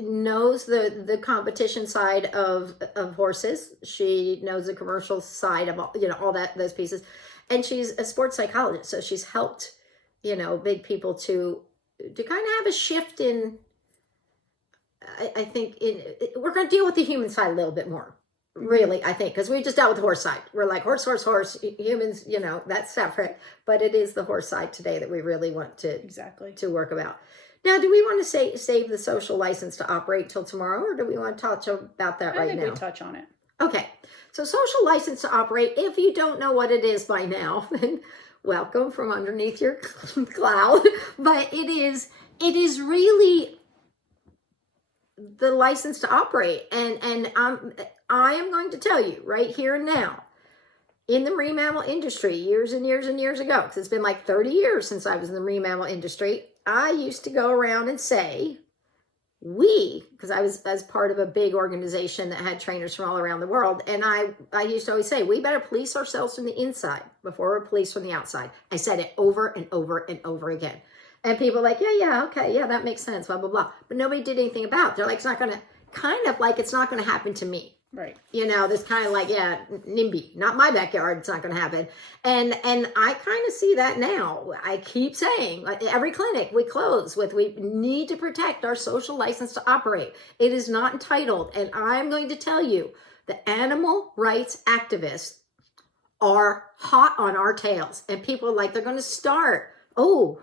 knows the competition side of horses. She knows the commercial side of all those pieces, and she's a sports psychologist. So she's helped big people to kind of have a shift in. I think we're going to deal with the human side a little bit more. Really, I think, because we just dealt with the horse side. We're like horse, humans, that's separate. But it is the horse side today that we really want to work about. Now, do we want to save the social license to operate till tomorrow, or do we want to touch about that right now? I think we touch on it. Okay, so social license to operate. If you don't know what it is by now, then welcome from underneath your cloud. But it is really the license to operate, and I am going to tell you right here and now, in the marine mammal industry, years and years and years ago, because it's been like 30 years since I was in the marine mammal industry, I used to go around and say, because I was as part of a big organization that had trainers from all around the world, and I used to always say, we better police ourselves from the inside before we're policed from the outside. I said it over and over and over again. And people are like, yeah, okay, yeah, that makes sense, blah, blah, blah. But nobody did anything about it. They're like, it's not going to happen to me. Right. This kind of like, yeah, NIMBY, not my backyard, it's not going to happen. And I kind of see that now. I keep saying, every clinic we close with, we need to protect our social license to operate. It is not entitled. And I'm going to tell you, the animal rights activists are hot on our tails. And people are like, they're going to start. Oh,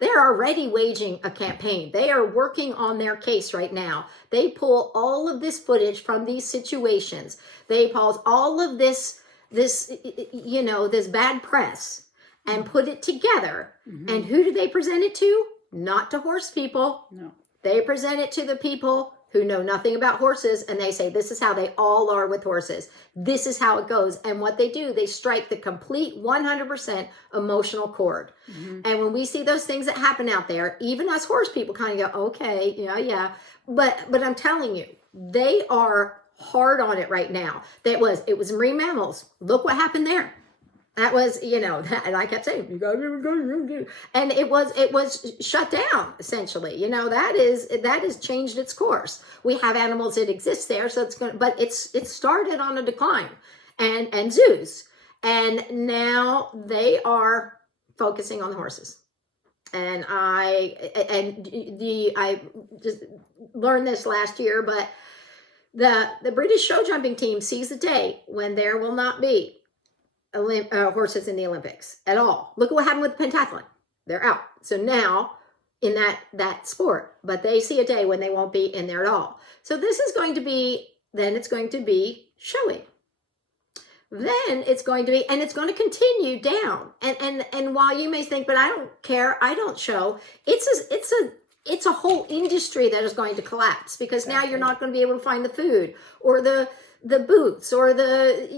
they're already waging a campaign. They are working on their case right now. They pull all of this footage from these situations. They pause all of this bad press and put it together. Mm-hmm. And who do they present it to? Not to horse people. No. They present it to the people who know nothing about horses, and they say, this is how they all are with horses. This is how it goes. And what they do, they strike the complete 100% emotional chord. Mm-hmm. And when we see those things that happen out there, even us horse people kind of go, okay, yeah. But I'm telling you, they are hard on it right now. It was marine mammals. Look what happened there. That was, and I kept saying, and it was shut down essentially. That has changed its course. We have animals that exist there, so it started on a decline, and zoos, and now they are focusing on the horses. And I just learned this last year, but the British show jumping team sees the day when there will not be horses in the Olympics at all. Look at what happened with pentathlon. They're out. So now in that sport, but they see a day when they won't be in there at all. So this is going to be, then it's going to be showing. Then it's going to be, and it's going to continue down. And while you may think, but I don't care, I don't show, it's a whole industry that is going to collapse, because now you're not going to be able to find the food or the boots or the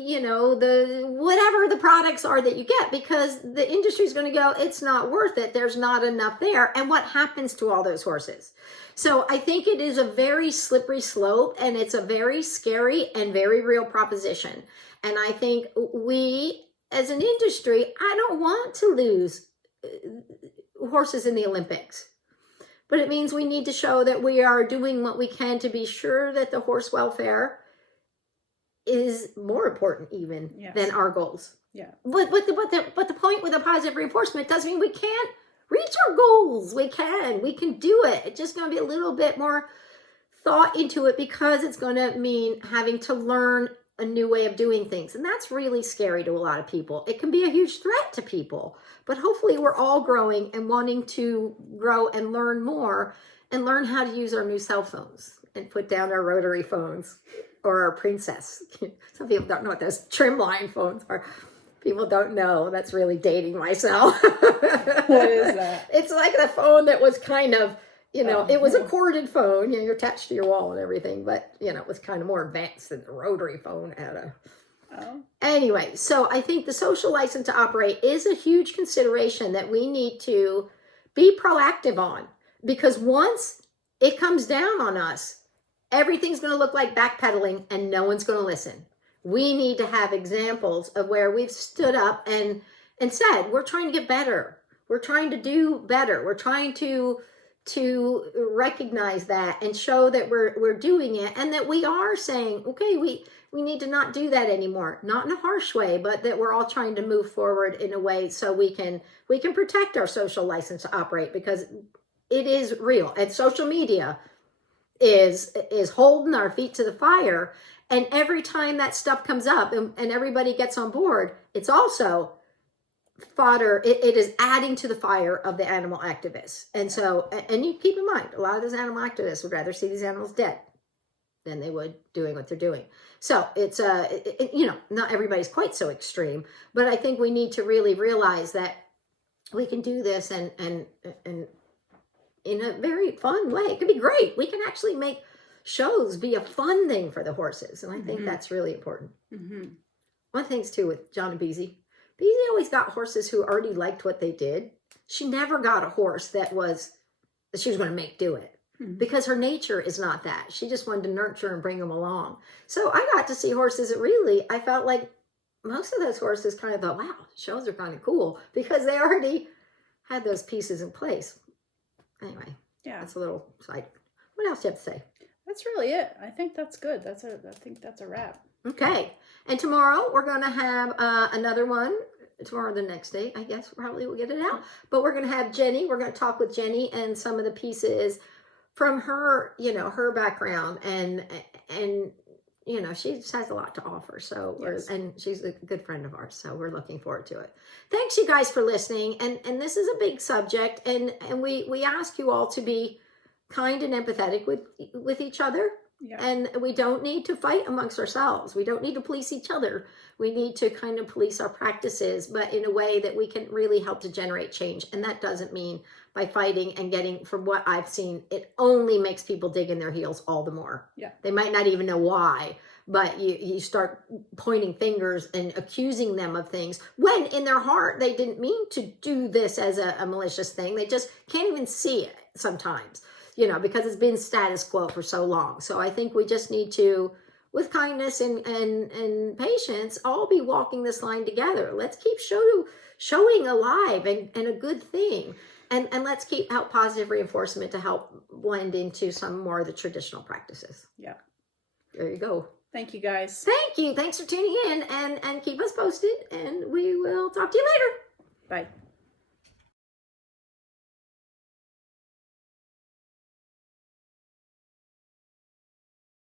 whatever the products are that you get, because the industry is going to go, it's not worth it. There's not enough there. And what happens to all those horses? So I think it is a very slippery slope, and it's a very scary and very real proposition. And I think we as an industry, I don't want to lose horses in the Olympics. But it means we need to show that we are doing what we can to be sure that the horse welfare is more important even than our goals. Yeah. But the point with a positive reinforcement doesn't mean we can't reach our goals. We can do it. It's just going to be a little bit more thought into it, because it's going to mean having to learn a new way of doing things. And that's really scary to a lot of people. It can be a huge threat to people, but hopefully we're all growing and wanting to grow and learn more and learn how to use our new cell phones and put down our rotary phones or our Princess. Some people don't know what those trim line phones are. People don't know. That's really dating myself. What is that? It's like the phone that was kind of, it was a corded phone. You're attached to your wall and everything, but, it was kind of more advanced than the rotary phone had Oh. Anyway, so I think the social license to operate is a huge consideration that we need to be proactive on, because once it comes down on us, everything's going to look like backpedaling and no one's going to listen. We need to have examples of where we've stood up and said, we're trying to get better. We're trying to do better. We're trying to recognize that and show that we're doing it, and that we are saying, okay, we need to not do that anymore. Not in a harsh way, but that we're all trying to move forward in a way so we can protect our social license to operate, because it is real. And social media is holding our feet to the fire. And every time that stuff comes up and everybody gets on board, it's also fodder. It is adding to the fire of the animal activists. And so, and you keep in mind, a lot of those animal activists would rather see these animals dead than they would doing what they're doing. So it's, not everybody's quite so extreme, but I think we need to really realize that we can do this and in a very fun way. It can be great. We can actually make shows be a fun thing for the horses. And I think that's really important. Mm-hmm. One of the things too with John and Beezy always got horses who already liked what they did. She never got a horse that she was going to make do it, because her nature is not that. She just wanted to nurture and bring them along. So I got to see horses that really, I felt like most of those horses kind of thought, wow, shows are kind of cool, because they already had those pieces in place. Anyway, yeah, that's a little side. What else do you have to say? That's really it. I think that's good. I think that's a wrap. Okay. And tomorrow we're going to have another one. Tomorrow, the next day, I guess, probably we'll get it out. But we're going to have Jenny. We're going to talk with Jenny and some of the pieces from her, her background. And she just has a lot to offer. So, yes. And she's a good friend of ours. So we're looking forward to it. Thanks, you guys, for listening. And this is a big subject. And we ask you all to be kind and empathetic with each other. Yeah. And we don't need to fight amongst ourselves. We don't need to police each other. We need to kind of police our practices, but in a way that we can really help to generate change. And that doesn't mean by fighting and getting, from what I've seen, it only makes people dig in their heels all the more. Yeah. They might not even know why, but you start pointing fingers and accusing them of things when in their heart they didn't mean to do this as a malicious thing. They just can't even see it sometimes. Because it's been status quo for so long. So I think we just need to, with kindness and patience, all be walking this line together. Let's keep showing alive and a good thing. And let's keep out positive reinforcement to help blend into some more of the traditional practices. Yeah. There you go. Thank you, guys. Thank you. Thanks for tuning in and keep us posted. And we will talk to you later. Bye.